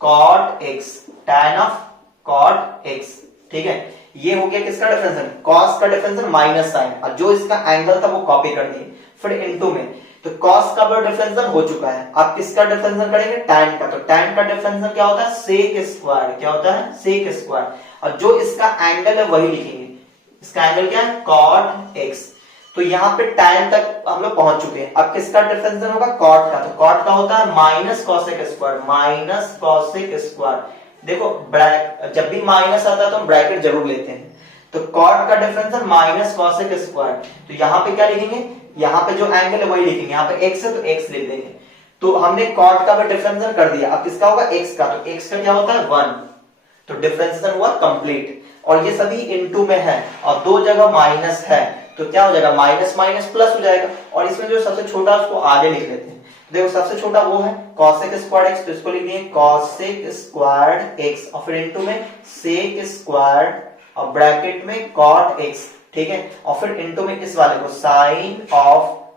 cot x, tan of cot x, ठीक है। ये हो गया किसका डिफरेंस, कॉस का डिफरेंस माइनस साइन, और जो इसका एंगल था वो कॉपी कर दिए, फिर इनटू में, तो कॉस का डिफरेंस हो चुका है, अब किसका डिफरेंस करेंगे tan का, तो tan का डिफरेंस क्या होता है सेक स्क्वायर, क्या होता है सेक स्क्वायर, और जो इसका एंगल है वही लिखेंगे, इसका एंगल क्या है cot x, तो यहाँ पे tan तक हम लोग पहुंच चुके हैं, अब किसका डिफरेंस होगा cot का, तो cot का होता है minus cosec square, minus cosec square, देखो जब भी माइनस आता है तो हम ब्रैकेट जरूर लेते हैं, तो cot का डिफरेंस है माइनस कॉसेक स्क्वायर, तो यहाँ पे क्या लिखेंगे, यहाँ पे जो एंगल है वही लिखेंगे, यहाँ पे x है तो x लिख देंगे, तो हमने cot का भी डिफरेंस कर दिया, अब किसका होगा x का, तो x का क्या होता है 1, तो डिफरेंस हुआ कंप्लीट, और ये सभी इनटू में है और दो जगह माइनस है, तो क्या हो जाएगा माइनस माइनस प्लस हो जाएगा, और इसमें जो सबसे छोटा उसको आगे लिख लेते हैं, देखो सबसे छोटा वो है cosec स्क्वायर्ड x, तो इसको लिख दिए cosec स्क्वायर्ड x, और फिर इनटू में sec स्क्वायर्ड और ब्रैकेट में cot x, ठीक है, और फिर इनटू में इस वाले को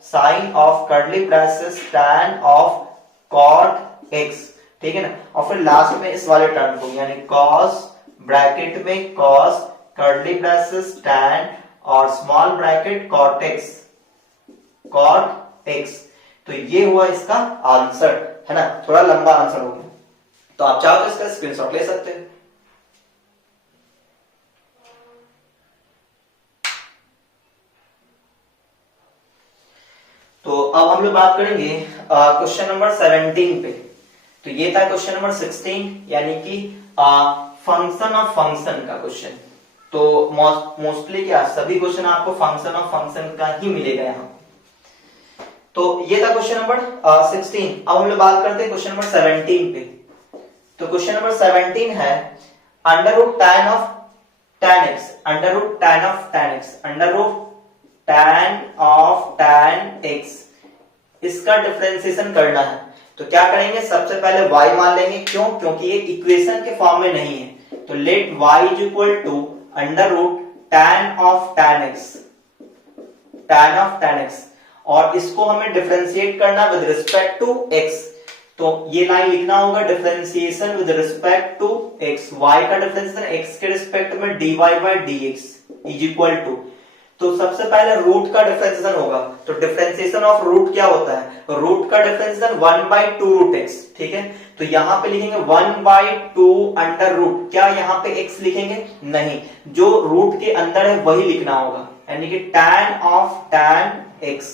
sine of curly braces tan of cot x, ठीक है ना, और फिर लास्ट में इस वाले टर्म को यानी cos ब्रैकेट में cos कर्ली ब्रैसेस tan और स्मॉल ब्रैकेट cot x, तो ये हुआ इसका आंसर, है ना, थोड़ा लंबा आंसर हो गया, तो आप चाहो तो इसका स्क्रीनशॉट ले सकते हैं। तो अब हम लोग बात करेंगे क्वेश्चन नंबर 17 पे, तो ये था क्वेश्चन नंबर 16 यानी कि फंक्शन ऑफ फंक्शन का क्वेश्चन, तो मोस्टली क्या सभी क्वेश्चन आपको फंक्शन ऑफ फंक्शन का ही मिलेगा यहाँ, तो ये था क्वेश्चन नंबर 16। अब हम लोग बात करते हैं क्वेश्चन नंबर 17 पे, तो क्वेश्चन नंबर 17 है under root tan of tan x, under root tan of tan x, under root tan of tan x, इसका डिफरेंशिएशन करना है, तो क्या करेंगे सबसे पहले y मान लेंगे, क्यों, क्योंकि ये इक्वेशन के फॉर्म में नहीं है, तो let y is equal to under root tan of tan x, tan of tan x, और इसको हमें डिफरेंशिएट करना विद रिस्पेक्ट टू x, तो ये लाइन लिखना होगा differentiation with respect to x, y का डिफरेंशिएशन x के रिस्पेक्ट में dy by dx is equal to, तो सबसे पहले रूट का डिफरेंशिएशन होगा, तो डिफरेंशिएशन ऑफ रूट क्या होता है, रूट का डिफरेंशिएशन 1/2 रूट x, ठीक है, तो यहां पे लिखेंगे 1/2 अंडर रूट, क्या यहां पे x लिखेंगे नहीं, जो रूट के अंदर है वही लिखना होगा, यानी कि tan ऑफ tan x,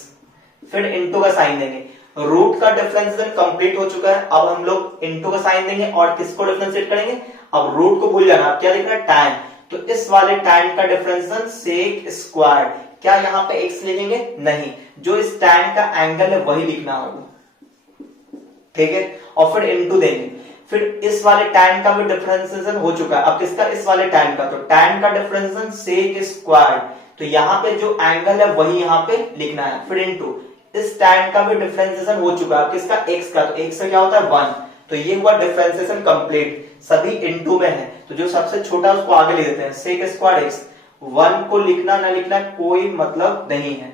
फिर इनटू का साइन देंगे, रूट का डिफरेंशिएशन कंप्लीट हो चुका है, अब हम लोग इनटू का साइन देंगे और किसको डिफरेंशिएट करेंगे, अब रूट को भूल जाना, अब क्या लिखना है tan, तो इस वाले tan का डिफरेंशिएशन सेक स्क्वायर, क्या यहाँ पे x लिखेंगे नहीं, जो इस tan का एंगल है वही लिखना होगा, ठीक है, और फिर इनटू देंगे, फिर इस वाले tan का भी डिफरेंशिएशन हो चुका है, अब किसका इस वाले tan का, तो tan का डिफरेंशिएशन सेक स्क्वायर, तो यहाँ पे जो एंगल है वही यहाँ पे लिखना है, फिर इनटू इस tan का भी डिफरेंशिएशन हो चुका है, किसका x का, तो x का क्या होता है 1, तो ये हुआ डिफरेंशिएशन कंप्लीट, सभी इनटू में है, तो जो सबसे छोटा उसको आगे ले देते हैं, सेक स्क्वायर x, 1 को लिखना ना लिखना कोई मतलब नहीं है,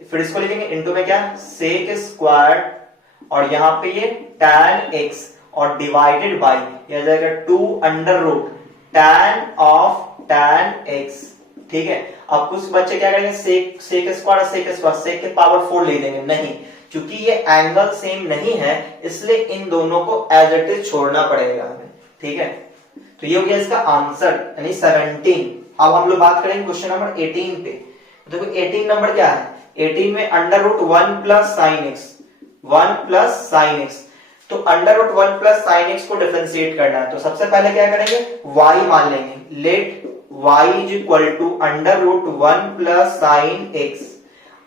फिर इसको लिखेंगे इनटू में क्या सेक स्क्वायर, और यहाँ पे ये tan x और डिवाइडेड बाय ये आ जाएगा 2 under root tan of tan x, ठीक है। अब कुछ बच्चे क्या करेंगे सेक स्क्वायर सेक के पावर 4 ले देंगे, नहीं, क्योंकि ये एंगल सेम नहीं है इसलिए इन दोनों को एज इट इज छोड़ना पड़ेगा हमें, ठीक है, तो ये हो गया इसका आंसर यानी 17। अब हम लोग बात करेंगे क्वेश्चन नंबर 18 पे, देखो 18 नंबर क्या है, 18 में under root 1 plus sine x, 1 plus sine x, तो under root 1 plus sine x को डिफरेंशिएट करना है, तो सबसे पहले क्या करेंगे y मान लेंगे, let y is equal to under root 1 plus sine x,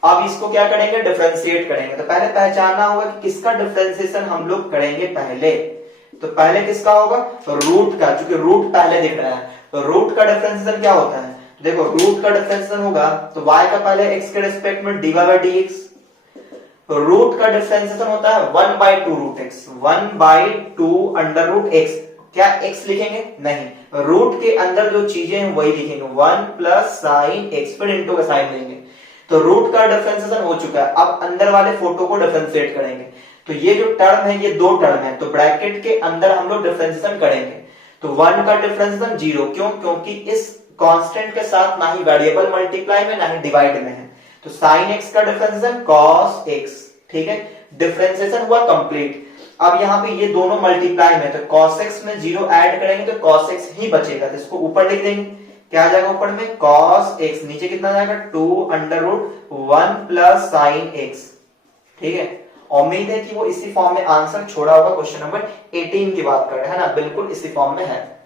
अब इसको क्या करेंगे डिफरेंशिएट करेंगे, तो पहले पहचानना होगा कि किसका डिफरेंशिएशन हम लोग करेंगे पहले, तो पहले किसका होगा रूट का, क्योंकि रूट पहले दिख रहा है, तो रूट का डिफरेंशिएशन क्या होता है, देखो रूट का डिफरेंशिएशन होगा तो y का पहले x के रिस्पेक्ट में dy बाय dx, रूट का डिफरेंशिएशन होता है 1/2 root x, 1/2 under root x. क्या x लिखेंगे? नहीं, रूट के अंदर जो चीजें हैं वही लिखेंगे, 1 प्लस साइन एक्स, फिर इंटू का साइन लेंगे। तो रूट का डिफरेंशिएशन हो चुका है, अब अंदर वाले फोटो को डिफरेंशिएट करेंगे। तो ये जो टर्म है ये दो टर्म है, तो ब्रैकेट के अंदर हम लोग डिफरेंशिएशन करेंगे। तो 1 का डिफरेंशिएशन 0, क्यों? क्योंकि इस कांस्टेंट के साथ ना ही वेरिएबल मल्टीप्लाई में ना ही डिवाइड में है। तो साइन एक्स का डिफरेंशिएशन कॉस एक्स, ठीक है, डिफरेंशिएशन हुआ कंप्लीट। अब यहाँ पे ये दोनों मल्टीप्लाई में, तो cos x में 0 ऐड करेंगे तो cos x ही बचेगा, तो इसको ऊपर लिख देंगे। क्या आ जाएगा ऊपर में? cos x, नीचे कितना जाएगा? 2 under root 1 plus sine x, ठीक है। उम्मीद है कि वो इसी फॉर्म में आंसर छोड़ा होगा। क्वेश्चन नंबर 18 की बात कर रहे हैं ना, बिल्कुल इसी फॉर्म में है,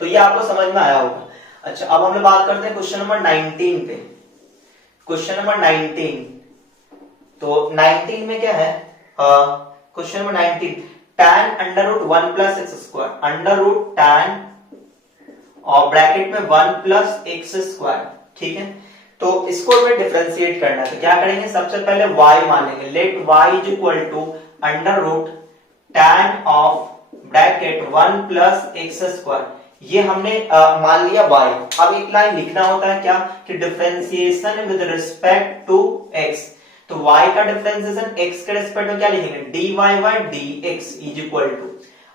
तो ये आपको समझ में आया होगा। अच्छा, अब हम लोग बात करते हैं क्वेश्चन नंबर 19 पे। क्वेश्चन नंबर 19, तो 19 में क्या है? Question number 19, tan under root 1 plus x square, under root tan और ब्रैकेट में 1 प्लस एक्स स्क्वायर, ठीक है। तो इसको हमें डिफरेंशिएट करना है, तो क्या करेंगे? सबसे पहले y मान लेंगे, let y is equal to under root tan of bracket 1 plus x square, ये हमने मान लिया y। अब एक लाइन लिखना होता है क्या? कि differentiation with respect to x, तो y का डिफरेंशिएशन x के रिस्पेक्ट में क्या लिखेंगे? dy by dx is equal to.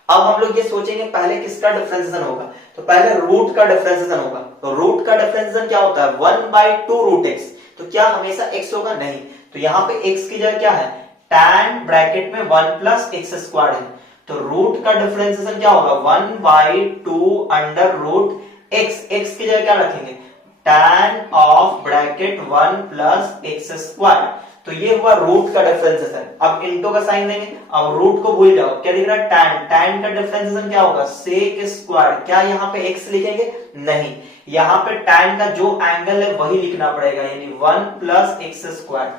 अब हम लोग ये सोचेंगे पहले किसका डिफरेंशिएशन होगा, तो पहले रूट का डिफरेंशिएशन होगा। तो रूट का डिफरेंशिएशन क्या होता है? 1/2 रूट x, तो क्या हमेशा x होगा? नहीं, तो यहाँ पे x की जगह क्या है? tan ब्रैकेट में 1 प्लस एक्स स्क्वायर है, तो रूट का डिफरेंशिएशन क्या होगा? 1/2 अंडर रूट x, x की जगह क्या रखेंगे? tan of bracket 1 plus x square, तो ये हुआ रूट का डिफरेंशिएशन। अब इनटू का साइन देंगे, अब रूट को भूल जाओ, क्या दिख रहा है? tan, tan का डिफरेंशिएशन क्या होगा? sec square. क्या यहाँ पे x लिखेंगे? नहीं, यहाँ पे tan का जो एंगल है वही लिखना पड़ेगा, यानी 1 प्लस एक्स स्क्वायर,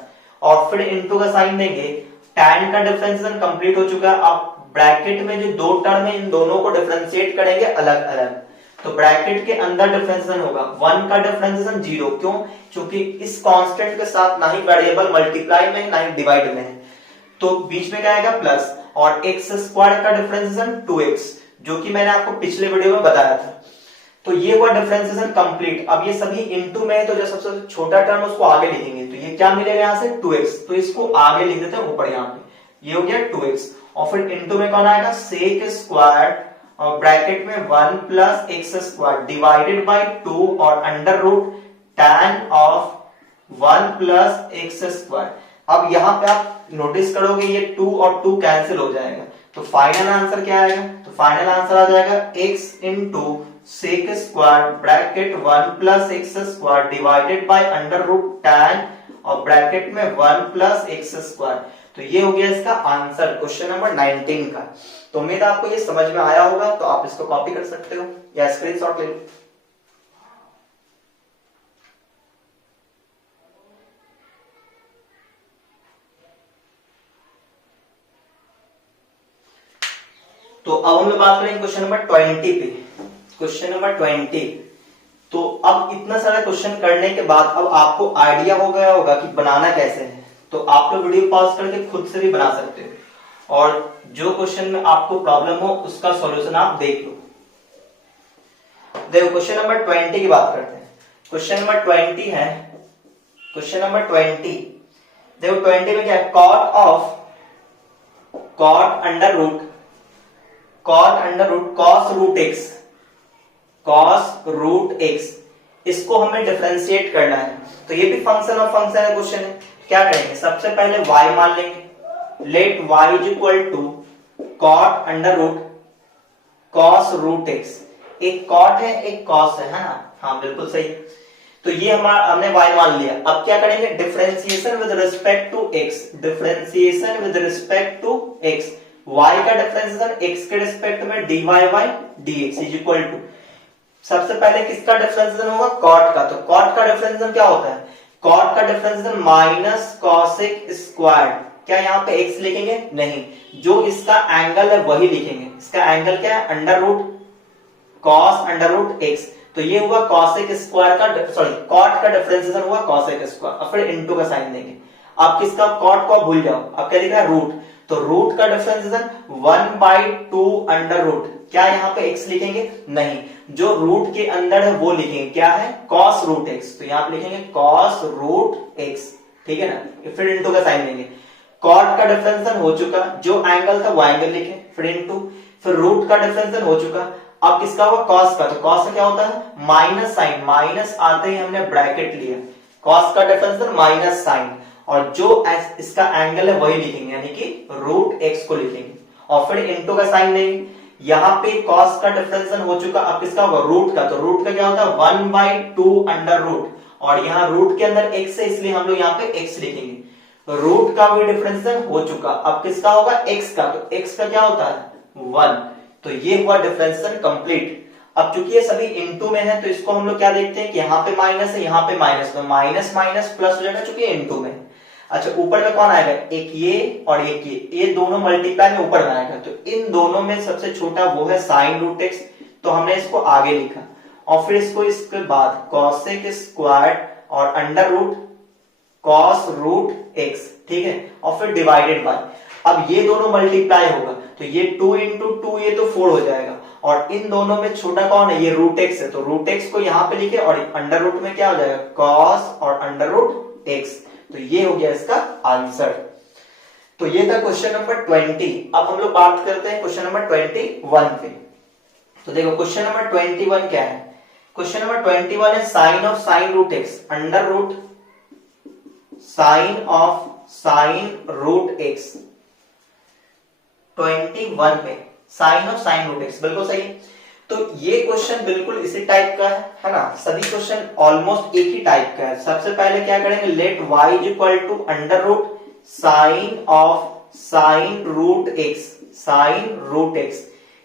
और फिर इनटू का साइन देंगे। tan का डिफरेंशिएशन कंप्लीट हो चुका है। अब ब्रैकेट में जो दो टर्म है इन दोनों को डिफरेंशिएट करेंगे अलग अलग, तो ब्रैकेट के अंदर डिफरेंशिएशन होगा 1 का डिफरेंशिएशन 0, क्यों? क्योंकि इस कांस्टेंट के साथ ना ही वेरिएबल मल्टीप्लाई में है ना ही डिवाइड में है, तो बीच में क्या आएगा? प्लस, और एक्स स्क्वायर का डिफरेंशिएशन 2x, जो कि मैंने आपको पिछले वीडियो में बताया था। तो ये हुआ डिफरेंशिएशन कंप्लीट। अब ये सभी इनटू में है, तो जो सबसे छोटा टर्म उसको आगे लिखेंगे, तो ये क्या मिलेगा यहाँ से? 2x, तो इसको आगे लिख देते हैं ऊपर, यहाँ पे ये हो गया 2x, और फिर इनटू में कौन आएगा? sec स्क्वायर और ब्रैकेट में 1 plus x square divided by 2 और under root tan of 1 plus x square. अब यहाँ पे आप नोटिस करोगे ये 2 और 2 कैंसिल हो जाएगा, तो फाइनल आंसर क्या आएगा? तो फाइनल आंसर आ जाएगा x into sec square bracket 1 plus x square divided by under root tan और ब्रैकेट में 1 प्लस एक्स स्क्वायर। तो ये हो गया इसका आंसर क्वेश्चन नंबर 19 का। तो उम्मीद आपको ये समझ में आया होगा, तो आप इसको कॉपी कर सकते हो या स्क्रीनशॉट ले लो। तो अब हम लोग बात करेंगे क्वेश्चन नंबर 20 पे। क्वेश्चन नंबर 20, तो अब इतना सारा क्वेश्चन करने के बाद अब आपको आइडिया हो गया होगा कि बनाना कैसे है, तो आप लोग वीडियो पॉज करके खुद से भी बना सकते हो, और जो क्वेश्चन में आपको प्रॉब्लम हो उसका सॉल्यूशन आप देख लो। देखो क्वेश्चन नंबर 20 की बात करते हैं। क्वेश्चन नंबर 20 है, क्वेश्चन नंबर 20, देखो 20 में क्या है? cot under root cos root x, इसको हमें डिफरेंशिएट करना है, तो ये भी फंक्शन ऑफ फंक्शन है क्वेश्चन है। क्या करेंगे? सबसे पहले y मान लेंगे, let y is equal to cot under root cos root x, एक cot है एक cos है ना? हाँ बिल्कुल सही। तो ये हमने y मान लिया। अब क्या करेंगे? Differentiation with respect to x, differentiation with respect to x, y का डिफरेंशिएशन x के रिस्पेक्ट में dy by dx is equal to, सबसे पहले किसका डिफरेंशिएशन होगा? cot का, तो cot का डिफरेंशिएशन क्या होता है? cot का डिफरेंशिएशन माइनस cosec स्क्वायर। क्या यहाँ पे x लिखेंगे? नहीं, जो इसका एंगल है वही लिखेंगे। इसका एंगल क्या है? Under root cos under root x, तो ये हुआ cosec स्क्वायर का cot का डिफरेंशिएशन हुआ cosec स्क्वायर, और फिर इनटू का साइन देंगे। आप किसका कॉट को आप भूल जाओ, आप क्या दिख रहा है रूट, तो रूट का डिफरेंशिएशन 1/2 अंडर रूट, क्या यहाँ पे x लिखेंगे नहीं, जो रूट के अंदर है वो लिखेंगे, क्या है cos रूट x, तो यहाँ पे लिखेंगे cos रूट x, ठीक है ना, फिर इनटू का साइन लेंगे, कॉट का डिफरेंशिएशन हो चुका, जो एंगल था वो एंगल लिखे, फिर इनटू, फिर रूट का डिफरेंशिएशन हो चुका, अब किसका हुआ cos का, तो cos का क्या होता है माइनस साइन, माइनस आते ही हमने ब्रैकेट लिया, cos का डिफरेंशिएशन माइनस साइन, और जो इसका एंगल है वही लिखेंगे, यानी कि रूट x को लिखेंगे, और फिर इनटू का साइन लेंगे, यहाँ पे cos का डिफरेंशिएशन हो चुका, अब किसका होगा रूट का, तो रूट का क्या होता है 1/2 अंडर रूट, और यहाँ रूट के अंदर x है इसलिए हम लोग यहाँ पे x लिखेंगे, रूट का भी डिफरेंशिएशन हो चुका, अब किसका होगा x का, तो x का क्या होता है 1, तो ये हुआ डिफरेंशिएशन कंप्लीट। अब चूंकि ये सभी इनटू में है तो इसको हम लोग क्या देखते हैं कि यहाँ पे माइनस है, यहाँ पे माइनस, तो माइनस माइनस प्लस हो जाएगा चूंकि इनटू में। अच्छा ऊपर में कौन आएगा, एक ये और एक ये दोनों मल्टीप्लाई में ऊपर में आएगा, तो इन दोनों में सबसे छोटा वो है साइन रूट एक्स, तो हमने इसको आगे लिखा, और फिर इसको इसके बाद कॉसेक स्क्वायर और under root cos root x, ठीक है, और फिर डिवाइडेड बाय, अब ये दोनों मल्टीप्लाई होगा तो ये 2 इंटू 2 ये तो 4 हो जाएगा, और इन दोनों में छोटा कौन है, ये रूट एक्स है, तो रूट एक्स को यहाँ पे लिखे, और अंडर रूट में क्या हो जाएगा कॉस और अंडर रूट एक्स, तो ये हो गया इसका आंसर। तो ये था क्वेश्चन नंबर 20। अब हम लोग बात करते हैं क्वेश्चन नंबर 21 पे। तो देखो क्वेश्चन नंबर 21 क्या है, क्वेश्चन नंबर 21 है sine of sine root x under root sine of sine root x. 21 में sine of sine root x, बिल्कुल सही। तो ये क्वेश्चन बिल्कुल इसी टाइप का है ना, सभी क्वेश्चन ऑलमोस्ट एक ही टाइप का है। सबसे पहले क्या करेंगे, let y is equal to under root sine of sine root x, sine root x,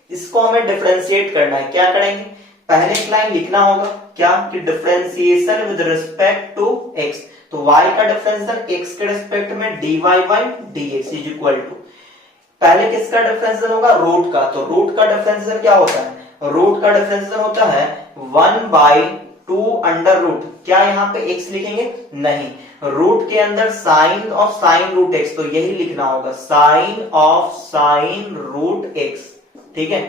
इसको हमें डिफरेंशिएट करना है। क्या करेंगे, पहले एक लाइन लिखना होगा क्या कि differentiation with respect to x, तो y का डिफरेंशिएशन x के रिस्पेक्ट में dy by dx is equal to, पहले किसका डिफरेंशिएशन होगा रूट का, तो रूट का डिफरेंशिएशन क्या होता है, रूट का डिफरेंशिएशन होता है 1/2 अंडर रूट, क्या यहाँ पे x लिखेंगे नहीं, रूट के अंदर sine of sine root x, तो यही लिखना होगा sine of sine root x, ठीक है।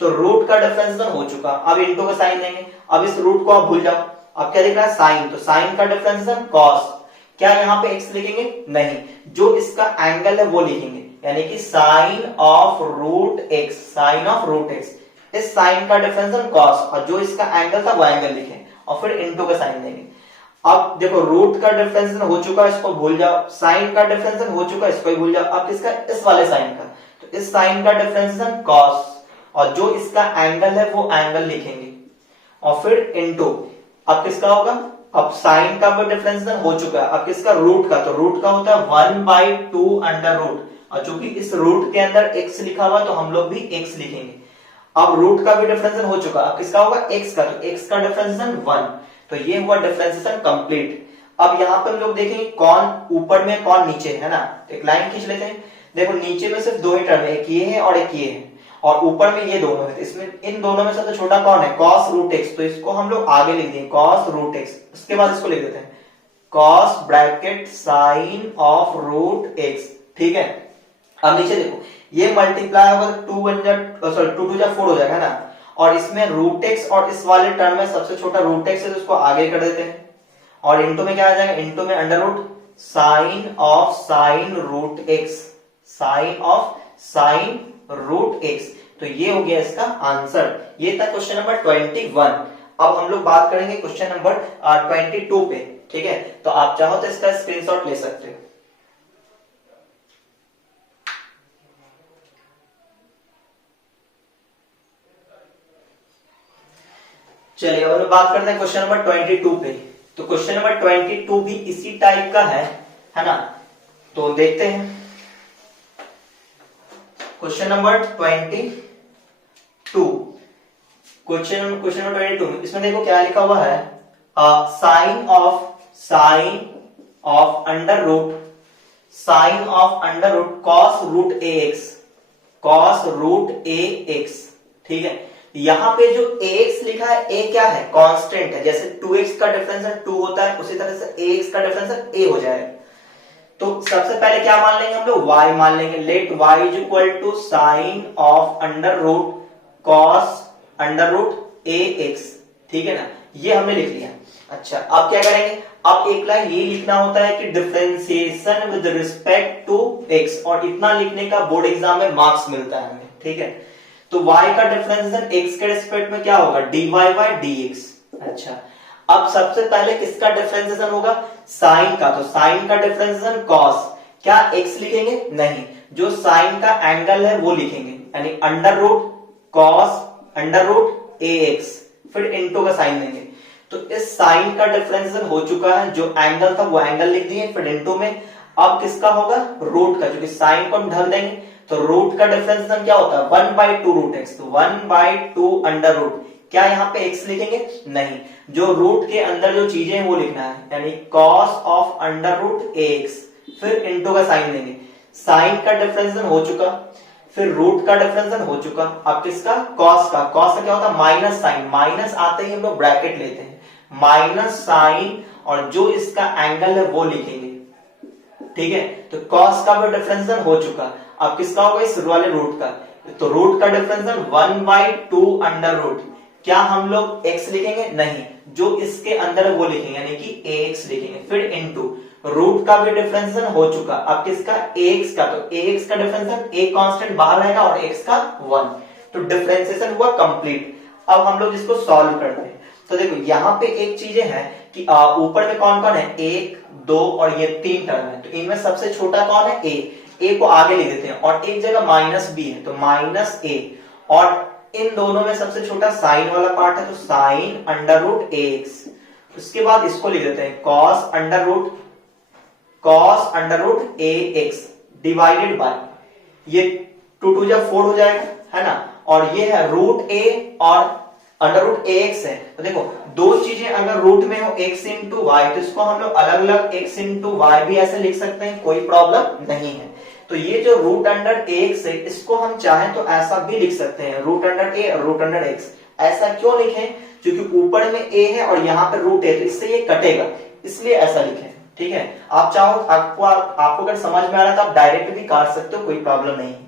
तो रूट का डिफरेंशिएशन हो चुका, अब इनटू का साइन लेंगे, अब इस रूट को आप भूल जाओ, अब क्या लिख रहा है साइन, तो साइन का डिफरेंशिएशन कॉस, क्या यहाँ पे x लिखेंगे नहीं, जो इसका एंगल है वो लिखेंगे, यानी कि sine of root x, sine of root x, इस साइन का डिफरेंशिएशन कॉस, और जो इसका एंगल था वो एंगल लिखें, और फिर इनटू का साइन देंगे। अब देखो रूट का डिफरेंशिएशन हो चुका, इसको भूल जाओ, साइन का डिफरेंशिएशन हो चुका, इसको भी भूल जाओ, अब किसका, इस वाले साइन का, तो इस साइन का डिफरेंशिएशन कॉस, और जो इसका एंगल है वो एंगल लिखेंगे, और फिर इनटू, अब किसका होगा, अब साइन का भी डिफरेंशिएशन हो चुका है, अब किसका रूट का, तो रूट का होता है 1/2 अंडर रूट, और चूंकि इस रूट के अंदर x लिखा हुआ तो हम लोग भी x लिखेंगे। अब रूट का भी डिफरेंशिएशन हो चुका, अब किसका होगा x का, तो x का डिफरेंशिएशन 1, तो ये हुआ डिफरेंशिएशन कंप्लीट। अब यहाँ पर हम लोग देखेंगे कौन ऊपर में कौन नीचे है ना, एक लाइन खींच लेते हैं। देखो नीचे में सिर्फ दो ही टर्म है, एक ये है और एक ये है, और ऊपर में ये दोनों है, इसमें इन दोनों में सबसे छोटा कौन है cos रूट x, तो इसको हम लोग आगे लिख देंगे cos रूट x, उसके बाद इसको लिख देते हैं cos bracket sine of root x, ठीक है। अब नीचे देखो ये मल्टीप्लाई होगा 2 4 हो जाएगा ना, और इसमें रूट एक्स और इस वाले टर्म में सबसे छोटा रूट एक्स है तो इसको आगे कर देते हैं, और इनटू में क्या आ जाएगा, इनटू में under root sine of sine root x, sine of sine root x, तो ये हो गया इसका आंसर। ये था क्वेश्चन नंबर 21। अब हम लोग बात करेंगे क्वेश्चन नंबर 22 पे, ठीक है। तो आप चाहो तो इसका स्क्रीनशॉट ले सकते हो। चलिए अब हम बात करते हैं क्वेश्चन नंबर 22 पे। तो क्वेश्चन नंबर 22 भी इसी टाइप का है ना, तो देखते हैं क्वेश्चन नंबर 22, क्वेश्चन नंबर 22, इसमें देखो क्या लिखा हुआ है, sine of under root sine of under root cos root a x, cos root a x, ठीक है। यहां पे जो ax लिखा है a क्या है, कांस्टेंट है, जैसे 2x का डिफरेंशियल 2 होता है उसी तरह से ax का डिफरेंशियल a हो जाएगा। तो सबसे पहले क्या मान लेंगे हम लोग, y मान लेंगे। Let y is equal to sine of under root cos under root a x, ठीक है ना, ये हमने लिख लिया। अच्छा अब क्या करेंगे, अब एक लाइन ये लिखना होता है कि differentiation with respect to x, और इतना लिखने का बोर्ड एग्जाम में मार्क्स मिलता है हमें, ठीक है। तो y का डिफरेंशिएशन x के रिस्पेक्ट में क्या होगा, dy बाय dx। अच्छा अब सबसे पहले किसका डिफरेंशिएशन होगा, साइन का, तो साइन का डिफरेंशिएशन cos, क्या x लिखेंगे, नहीं, जो साइन का एंगल है वो लिखेंगे, यानी under root cos under root ax, फिर इनटू का साइन देंगे। तो इस साइन का डिफरेंशिएशन हो चुका है, जो एंगल था वो एंगल लिख दिए, फिर इनटू में अब किसका होगा, रूट का, क्योंकि साइन को हम ढक देंगे, तो रूट का डिफरेंशिएशन क्या होता है, 1/2 रूट x, तो 1/2 अंडर रूट, क्या यहाँ पे x लिखेंगे, नहीं, जो रूट के अंदर जो चीजें हैं वो लिखना है, यानी cos of under root ax, फिर इनटू का साइन देंगे। साइन का डिफरेंशिएशन हो चुका, फिर रूट का डिफरेंशिएशन हो चुका, अब किसका, cos का क्या होता है, माइनस साइन, माइनस आते ही हम लोग ब्रैकेट लेते हैं, माइनस साइन, और जो इसका एंगल है वो लिखेंगे, ठीक है। तो cos का भी डिफरेंशिएशन हो चुका, अब किसका होगा, इस वाले रूट का, तो रूट का डिफरेंशिएशन 1/2 अंडर रूट, क्या हम लोग x लिखेंगे, नहीं, जो इसके अंदर है वो लिखेंगे, यानी कि ax लिखेंगे, फिर इनटू रूट का भी डिफरेंशिएशन हो चुका, अब किसका, ax का, तो ax का डिफरेंशिएशन, a कांस्टेंट बाहर रहेगा और x का 1, तो डिफरेंशिएशन हुआ कंप्लीट। अब हम लोग इसको सॉल्व करते हैं। तो देखो यहाँ पे एक चीजें हैं कि ऊपर में कौन कौन है, 1 2 और ये 3 टर्म है, तो इनमें सबसे छोटा कौन है, a को आगे लिख देते हैं, और एक जगह माइनस b है, तो माइनस a, और इन दोनों में सबसे छोटा साइन वाला पार्ट है, तो साइन अंडर रूट ax, उसके बाद इसको लिख देते हैं cos under root ax divided by, ये 2 2 जा 4 हो जाएगा, है ना, और ये है रूट a और अंडर रूट ax है। तो देखो दो चीजें अगर रूट में हो x इंटू वाई, तो इसको हम लोग अलग अलग x इंटू वाई भी ऐसे लिख सकते हैं, कोई प्रॉब्लम नहीं है। तो ये जो रूट अंडर ax है, इसको हम चाहें तो ऐसा भी लिख सकते हैं, रूट अंडर a और रूट अंडर x। ऐसा क्यों लिखें, क्योंकि ऊपर में a है और यहाँ पे रूट है, तो इससे ये कटेगा, इसलिए ऐसा लिखें, ठीक है। आप चाहो, आपको अगर समझ में आ रहा है तो आप डायरेक्ट भी काट सकते हो, कोई प्रॉब्लम नहीं है।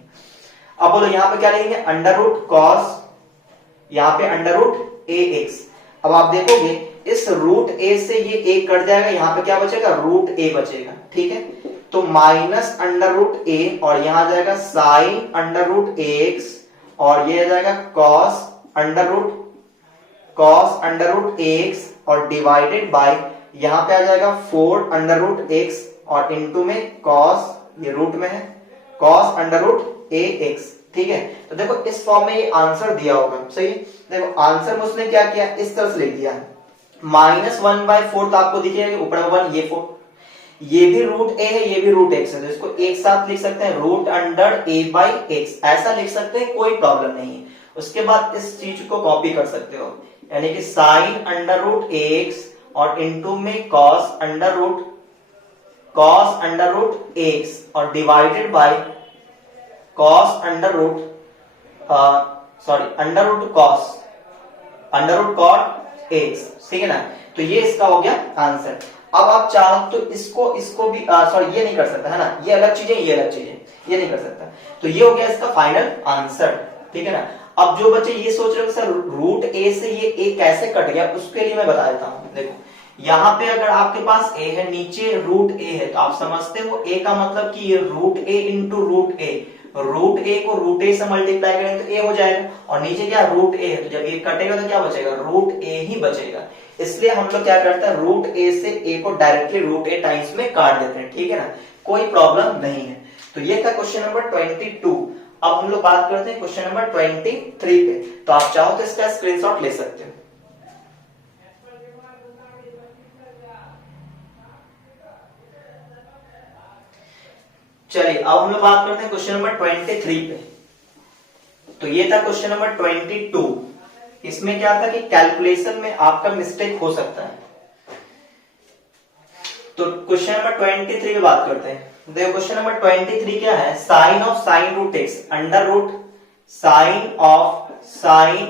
अब बोलो यहाँ पे क्या लिखेंगे, अंडर रूट कॉस, यहाँ पे अंडर रूट ax। अब आप देखोगे इस रूट a से ये a कट जाएगा, यहाँ पे क्या बचेगा, रूट a बचेगा, ठीक है। तो माइनस अंडर रूट a, और यहां आ जाएगा साइन अंडर रूट ax, और ये आ जाएगा कॉस अंडर रूट ax, और डिवाइडेड बाय, यहां पे आ जाएगा 4 अंडर रूट x, और इनटू में कॉस, ये रूट में है, कॉस अंडर रूट ax, ठीक है। तो देखो इस फॉर्म में ये आंसर दिया होगा, सही है। देखो आंसर में उसने क्या किया, इस तरह से लिख दिया है, -1/4, तो आपको दिखेगा कि ऊपर 1, ये 4, ये भी रूट a है, ये भी रूट x है, तो इसको एक साथ लिख सकते हैं, root under a by x, ऐसा लिख सकते हैं, कोई प्रॉब्लम नहीं है। उसके बाद इस चीज को कॉपी कर सकते हो, यानी कि साइन अंडर रूट ax, और इनटू में कॉस अंडर रूट ax, और divided by cos under root cot x, ठीक है ना। तो ये इसका हो गया आंसर। अब आप चाहो तो इसको भी ये नहीं कर सकता, है ना, ये अलग चीजें, ये अलग चीजें, ये नहीं कर सकता। तो ये हो गया इसका फाइनल आंसर, ठीक है ना। अब जो बच्चे ये सोच रहे हो सर रूट a से ये a कैसे कट गया, उसके लिए मैं बता देता हूं। देखो यहाँ पे अगर आपके पास a है, नीचे रूट a है, तो आप समझते हो a का मतलब कि ये root a into root a, root a को रूट a से मल्टीप्लाई करेंगे तो a हो जाएगा, और नीचे क्या रूट a है, तो जब ये कटेगा तो क्या बचेगा, रूट a ही बचेगा। इसलिए हम लोग क्या करते हैं, रूट a से a को डायरेक्टली रूट a टाइम्स में काट देते हैं, ठीक है ना, कोई प्रॉब्लम नहीं है। तो ये था क्वेश्चन नंबर 22। अब हम लोग बात करते हैं क्वेश्चन नंबर 23 पे। तो आप चाहो तो इसका स्क्रीनशॉट ले सकते हो। चलिए अब हम लोग बात करते हैं क्वेश्चन नंबर 23 पे। तो ये था क्वेश्चन नंबर 22। इसमें क्या था कि कैलकुलेशन में आपका मिस्टेक हो सकता है। तो क्वेश्चन नंबर 23 पे बात करते हैं। देखो क्वेश्चन नंबर 23 क्या है, sine of sine root x under root sine of sine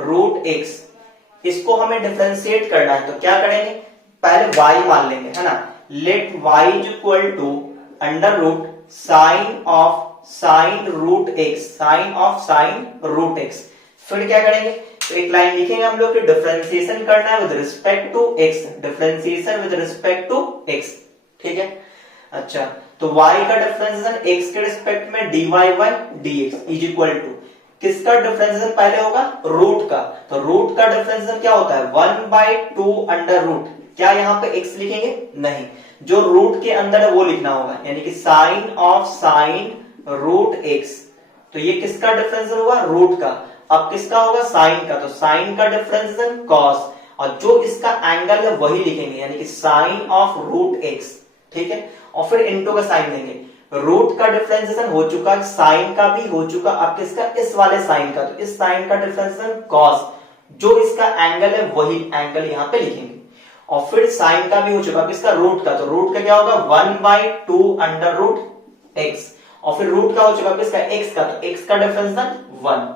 root x, इसको हमें डिफरेंशिएट करना है। तो क्या करेंगे, पहले y मान लेंगे, है ना। Let y is equal to under root sine of sine root x, sine of sine root x. फिर क्या करेंगे, तो एक लाइन लिखेंगे हम लोग कि डिफरेंशिएशन करना है with respect to x, differentiation with respect to x, ठीक है। अच्छा, तो y का डिफरेंशिएशन x के रिस्पेक्ट में dy by dx is equal to किसका डिफरेंशिएशन पहले होगा, रूट का। तो रूट का डिफरेंशिएशन क्या होता है, 1/2 अंडर रूट। क्या यहाँ पे x लिखेंगे, नहीं, जो रूट के अंदर है वो लिखना होगा, यानी कि sine of sine root x। तो ये किसका डिफरेंशिएशन हुआ, रूट का। अब किसका होगा, साइन का, तो साइन का डिफरेंशिएशन cos, और जो इसका एंगल है वही लिखेंगे, यानी कि साइन ऑफ रूट x, ठीक है। और फिर इनटू का साइन देंगे। रूट का डिफरेंशिएशन हो चुका, साइन का भी हो चुका, अब किसका, इस वाले साइन का, तो इस साइन का डिफरेंशिएशन cos, जो इसका एंगल है वही एंगल यहाँ पे लिखेंगे। और फिर साइन का भी हो चुका, किसका, रूट का, तो रूट का क्या होगा 1/2 अंडर रूट x। और फिर रूट का हो चुका किसका, x का, तो x का डिफरेंशिएशन 1।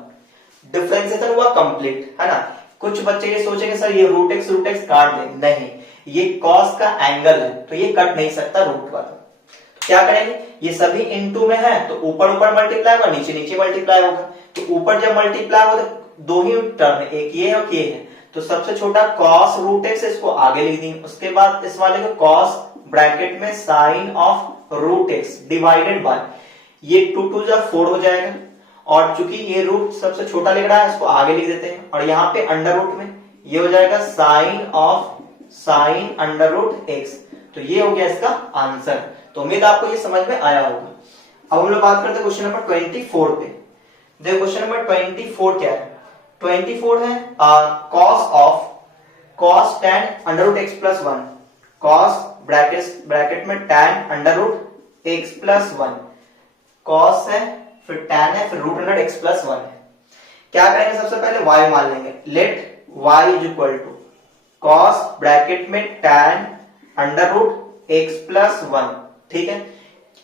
डिफरेंशिएशन हुआ कंप्लीट, है ना। कुछ बच्चे ये सोचेंगे सर ये रूट एक्स काट दें, नहीं, ये cos का एंगल है तो ये कट नहीं सकता रूट वाला। तो क्या करेंगे, ये सभी इनटू में है तो ऊपर ऊपर मल्टीप्लाई होगा, नीचे नीचे मल्टीप्लाई होगा। तो ऊपर जब मल्टीप्लाई होगा तो दो ही टर्म है, एक ये और ये है, तो सबसे छोटा cos रूट एक्स, इसको आगे लिख देंगे। उसके बाद इस वाले को cos ब्रैकेट में sine of root x divided by, ये 2 2 जा 4 हो जाएगा, और चूंकि ये रूट सबसे छोटा लिख रहा है इसको आगे लिख देते हैं, और यहाँ पे अंडर रूट में ये हो जाएगा sine of sine under root x. तो ये हो गया इसका आंसर। तो उम्मीद आपको ये समझ में आया होगा। अब हम लोग बात करते हैं क्वेश्चन नंबर 24 पे। देखो क्वेश्चन नंबर 24 क्या है, 24 है cos ऑफ cos tan under root x plus 1, cos bracket में tan under root x plus 1, cos है फिर tan है फिर रूट अंडर एक्स प्लस 1 है। क्या करेंगे, सबसे पहले y मान लेंगे, let y is equal to cos bracket में tan under root x plus 1, ठीक है।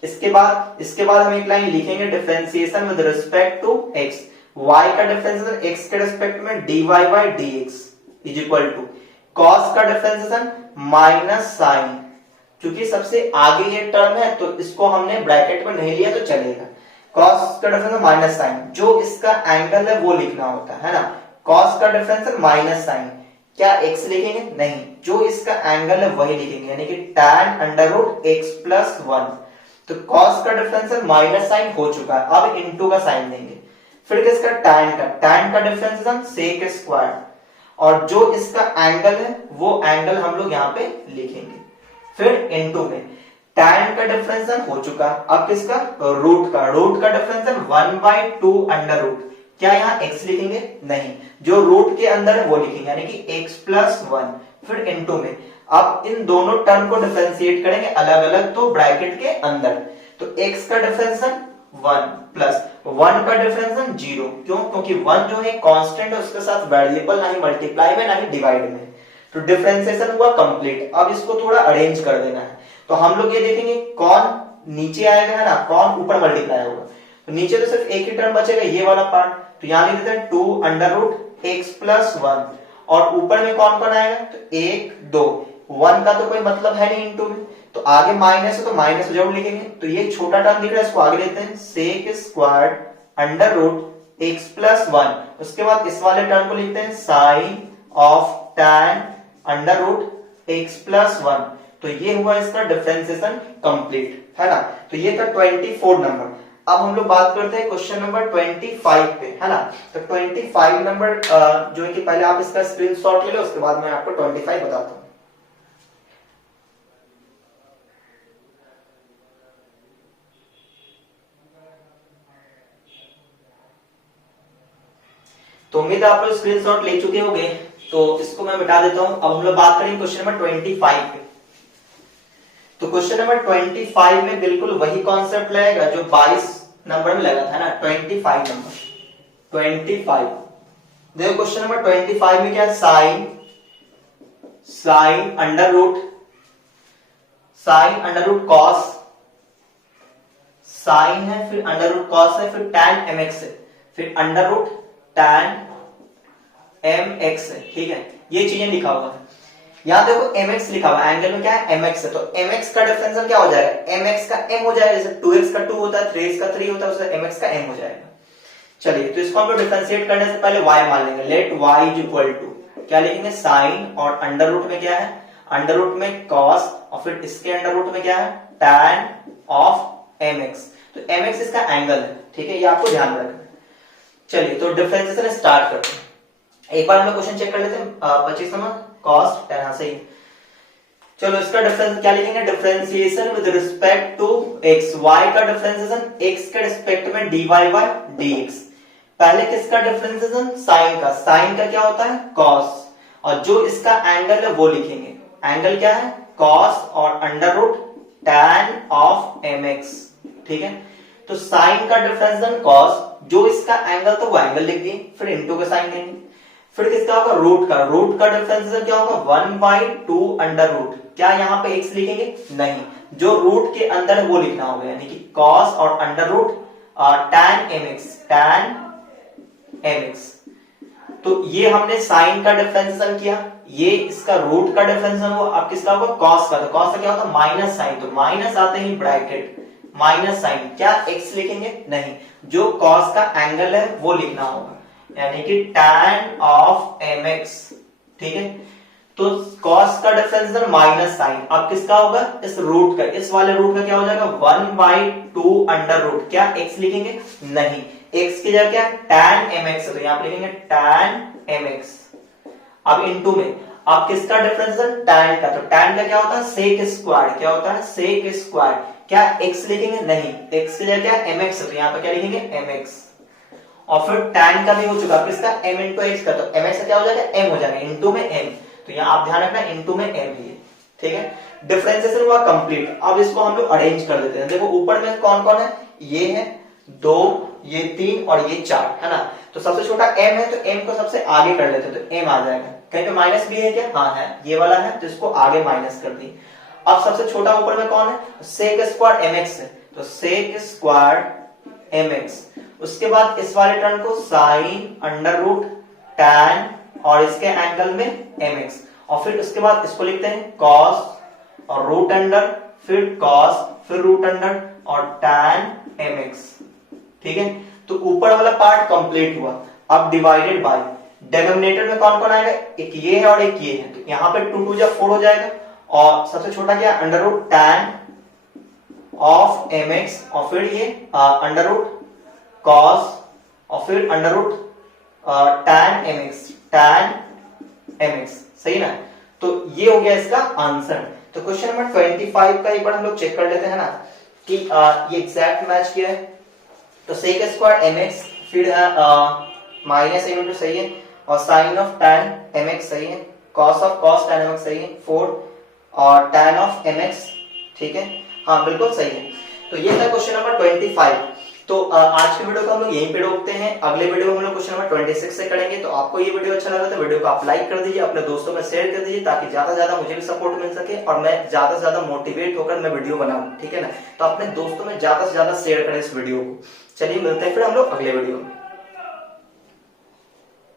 इसके बाद हम एक लाइन लिखेंगे differentiation with respect to x, y का डिफरेंशिएशन x के रिस्पेक्ट में dy by dx is equal to cos का डिफरेंशिएशन माइनस साइन, क्योंकि सबसे आगे ये टर्म है तो इसको हमने ब्रैकेट में नहीं लिया तो चलेगा। cos का डिफरेंशिएशन माइनस साइन, जो इसका एंगल है वो लिखना होता है ना। cos का डिफरेंशिएशन माइनस साइन, क्या x लिखेंगे, नहीं, जो इसका एंगल है वही लिखेंगे, यानी कि tan under root x plus 1। तो cos का डिफरेंशिएशन माइनस साइन हो चुका है, अब इनटू का साइन देंगे। फिर किसका, tan का डिफरेंशिएशन sec स्क्वायर, और जो इसका एंगल है वो एंगल हम लोग यहाँ पे लिखेंगे। फिर इनटू में tan का डिफरेंशिएशन हो चुका, अब किसका, रूट का डिफरेंशिएशन 1/2 अंडर रूट। क्या यहाँ x लिखेंगे, नहीं, जो रूट के अंदर है वो लिखेंगे, यानी कि x प्लस 1। फिर इनटू में अब इन दोनों टर्म को डिफरेंशिएट करेंगे अलग अलग, तो ब्रैकेट के अंदर, तो x का डिफरेंशिएशन 1 प्लस 1 का डिफरेंशिएशन 0। क्यों, क्योंकि 1 जो है कांस्टेंट है, उसके साथ वेरिएबल ना ही मल्टीप्लाई में ना ही डिवाइड में। तो डिफरेंशिएशन हुआ कंप्लीट। अब इसको थोड़ा अरेंज कर देना है, तो हम लोग ये देखेंगे कौन नीचे आएगा, है ना, कौन ऊपर मल्टीप्लाई होगा। तो नीचे तो सिर्फ एक ही टर्म बचेगा, ये वाला पार्ट, तो यहां लिख देते हैं 2 अंडर रूट एक्स प्लस 1, और ऊपर में कौन कौन आएगा, तो 1 2, 1 का तो कोई मतलब है नहीं इनटू में, तो आगे माइनस है तो माइनस जरूर लिखेंगे। तो ये छोटा टर्म दिख रहा है, इसको आगे लेते हैं sec squared under root x plus 1। उसके बाद इस वाले टर्म को लिखते हैं sine of tan under root x plus 1। तो ये हुआ इसका डिफरेंशिएशन कंप्लीट, है ना। तो ये था 24 नंबर। अब हम लोग बात करते हैं क्वेश्चन नंबर 25 पे, है ना। तो 25 नंबर जो है कि पहले आप इसका स्क्रीनशॉट ले लो, उसके बाद मैं आपको 25 बताता हूं। तो उम्मीद है आप लोग स्क्रीनशॉट ले चुके होंगे, तो इसको मैं मिटा देता हूं। अब हम लोग बात करेंगे क्वेश्चन नंबर 25 पे। तो क्वेश्चन नंबर 25 में बिल्कुल वही कॉन्सेप्ट लगेगा जो 22 नंबर में लगा था ना। 25 नंबर 25, देखो क्वेश्चन नंबर 25 में क्या है, sine under root cos, sine है फिर अंडर रूट कॉस है फिर tan mx है फिर अंडर रूट tan mx है, ठीक है, ये चीजें लिखा हुआ है। यहाँ देखो mx लिखा हुआ है, एंगल में क्या है mx है, तो mx का डिफरेंशियल क्या हो जाएगा, mx का m हो जाएगा, जैसे 2x का 2 होता है, 3x का 3 होता है, उससे mx का m हो जाएगा। चलिए तो इसको हम लोग डिफरेंशिएट करने से पहले y मान लेंगे, let y is equal to क्या लिखेंगे, साइन और अंडर रूट में क्या है, अंडर रूट में कॉस और फिर इसके अंडर रूट में क्या है, tan ऑफ mx। तो mx इसका एंगल है, ठीक है, ये आपको ध्यान रखना है। चलिए तो डिफरेंशिएशन स्टार्ट करते हैं। एक बार हम लोग क्वेश्चन चेक कर लेते हैं 25 नंबर cos tan से ही। चलो इसका डिफरेंस क्या लिखेंगे, differentiation with respect to x, y का डिफरेंशिएशन x के रिस्पेक्ट में dy बाय dx। पहले किसका डिफरेंशिएशन, साइन का, साइन का क्या होता है cos, और जो इसका एंगल है वो लिखेंगे, एंगल क्या है cos और under root tan of mx, ठीक है। तो साइन का डिफरेंशिएशन cos, जो इसका एंगल तो वो एंगल लिख दिए, फिर इनटू का साइन देंगे, फिर किसका होगा रूट का, रूट का डिफरेंशिएशन क्या होगा 1/2 अंडर रूट, क्या यहाँ पे x लिखेंगे, नहीं, जो रूट के अंदर है वो लिखना होगा, यानी कि cos और under root tan mx, tan mx। तो ये हमने साइन का डिफरेंशिएशन किया, ये इसका रूट का डिफरेंशिएशन हुआ, अब किसका होगा cos का, तो cos का क्या होता है माइनस साइन, तो माइनस आते ही ब्रैकेट माइनस साइन, क्या x लिखेंगे, नहीं, जो cos का एंगल है वो लिखना होगा, यानी कि tan ऑफ mx, ठीक है। तो cos का डिफरेंशिएशन माइनस साइन, अब किसका होगा, इस रूट का, इस वाले रूट का क्या हो जाएगा 1/2 अंडर रूट, क्या x लिखेंगे, नहीं, x की जगह क्या tan mx, तो यहां पे लिखेंगे tan mx। अब इनटू में, अब किसका डिफरेंशिएशन tan का, तो tan का क्या होता है sec स्क्वायर, क्या होता है sec स्क्वायर, क्या x लिखेंगे, नहीं, x की जगह क्या mx, तो यहां पे क्या लिखेंगे mx। और फिर tan का भी हो चुका, किसका m इंटू x का, तो mx का क्या हो जाएगा m हो जाएगा, इंटू में m, तो यहाँ आप ध्यान रखना इंटू में m ही है, ठीक है। डिफरेंशिएशन हुआ कंप्लीट। अब इसको हम लोग अरेंज कर देते हैं। देखो ऊपर में कौन कौन है, ये है 2, ये 3 और ये 4 है ना। तो सबसे छोटा m है, तो m को सबसे आगे कर लेते हैं, तो m आ जाएगा। कहीं पे माइनस भी है क्या, हाँ है, ये वाला है, तो इसको आगे माइनस कर दी। अब सबसे छोटा ऊपर में कौन है, सेक स्क्वायर mx है, तो सेक स्क्वायर mx। उसके बाद इस वाले टर्म को साइन अंडर रूट tan और इसके एंगल में mx, और फिर उसके बाद इसको लिखते हैं cos और रूट अंडर, फिर cos, फिर रूट अंडर और tan mx, ठीक है। तो ऊपर वाला पार्ट कंप्लीट हुआ। अब डिवाइडेड बाय, डिनोमिनेटर में कौन कौन आएगा, एक ये है और एक ये है, तो यहाँ पे 2 2 जा 4 हो जाएगा, और सबसे छोटा क्या under root tan of mx, और फिर ये अंडर रूट cos और फिर अंडर रूट tan mx, सही ना। तो ये हो गया इसका आंसर। तो क्वेश्चन नंबर 25 का एक बार हम लोग चेक कर लेते हैं ना कि ये एग्जैक्ट मैच किया है। तो सेक स्क्वायर mx, फिर माइनस m इंटू सही है, और साइन ऑफ tan mx सही है, cos ऑफ cos tan mx सही है, 4 और tan ऑफ mx, ठीक है, हाँ बिल्कुल सही है। तो ये था क्वेश्चन नंबर 25। तो आज के वीडियो को हम लोग यहीं पे रोकते हैं। अगले वीडियो में हम लोग क्वेश्चन नंबर 26 से करेंगे। तो आपको ये वीडियो अच्छा लगा तो वीडियो को आप लाइक कर दीजिए, अपने दोस्तों में शेयर कर दीजिए, ताकि ज्यादा से ज्यादा मुझे भी सपोर्ट मिल सके और मैं ज्यादा से ज्यादा मोटिवेट होकर मैं वीडियो बनाऊं, ठीक है ना। तो अपने दोस्तों में ज्यादा से ज्यादा शेयर करें इस वीडियो को। चलिए मिलते हैं फिर हम लोग अगले वीडियो में।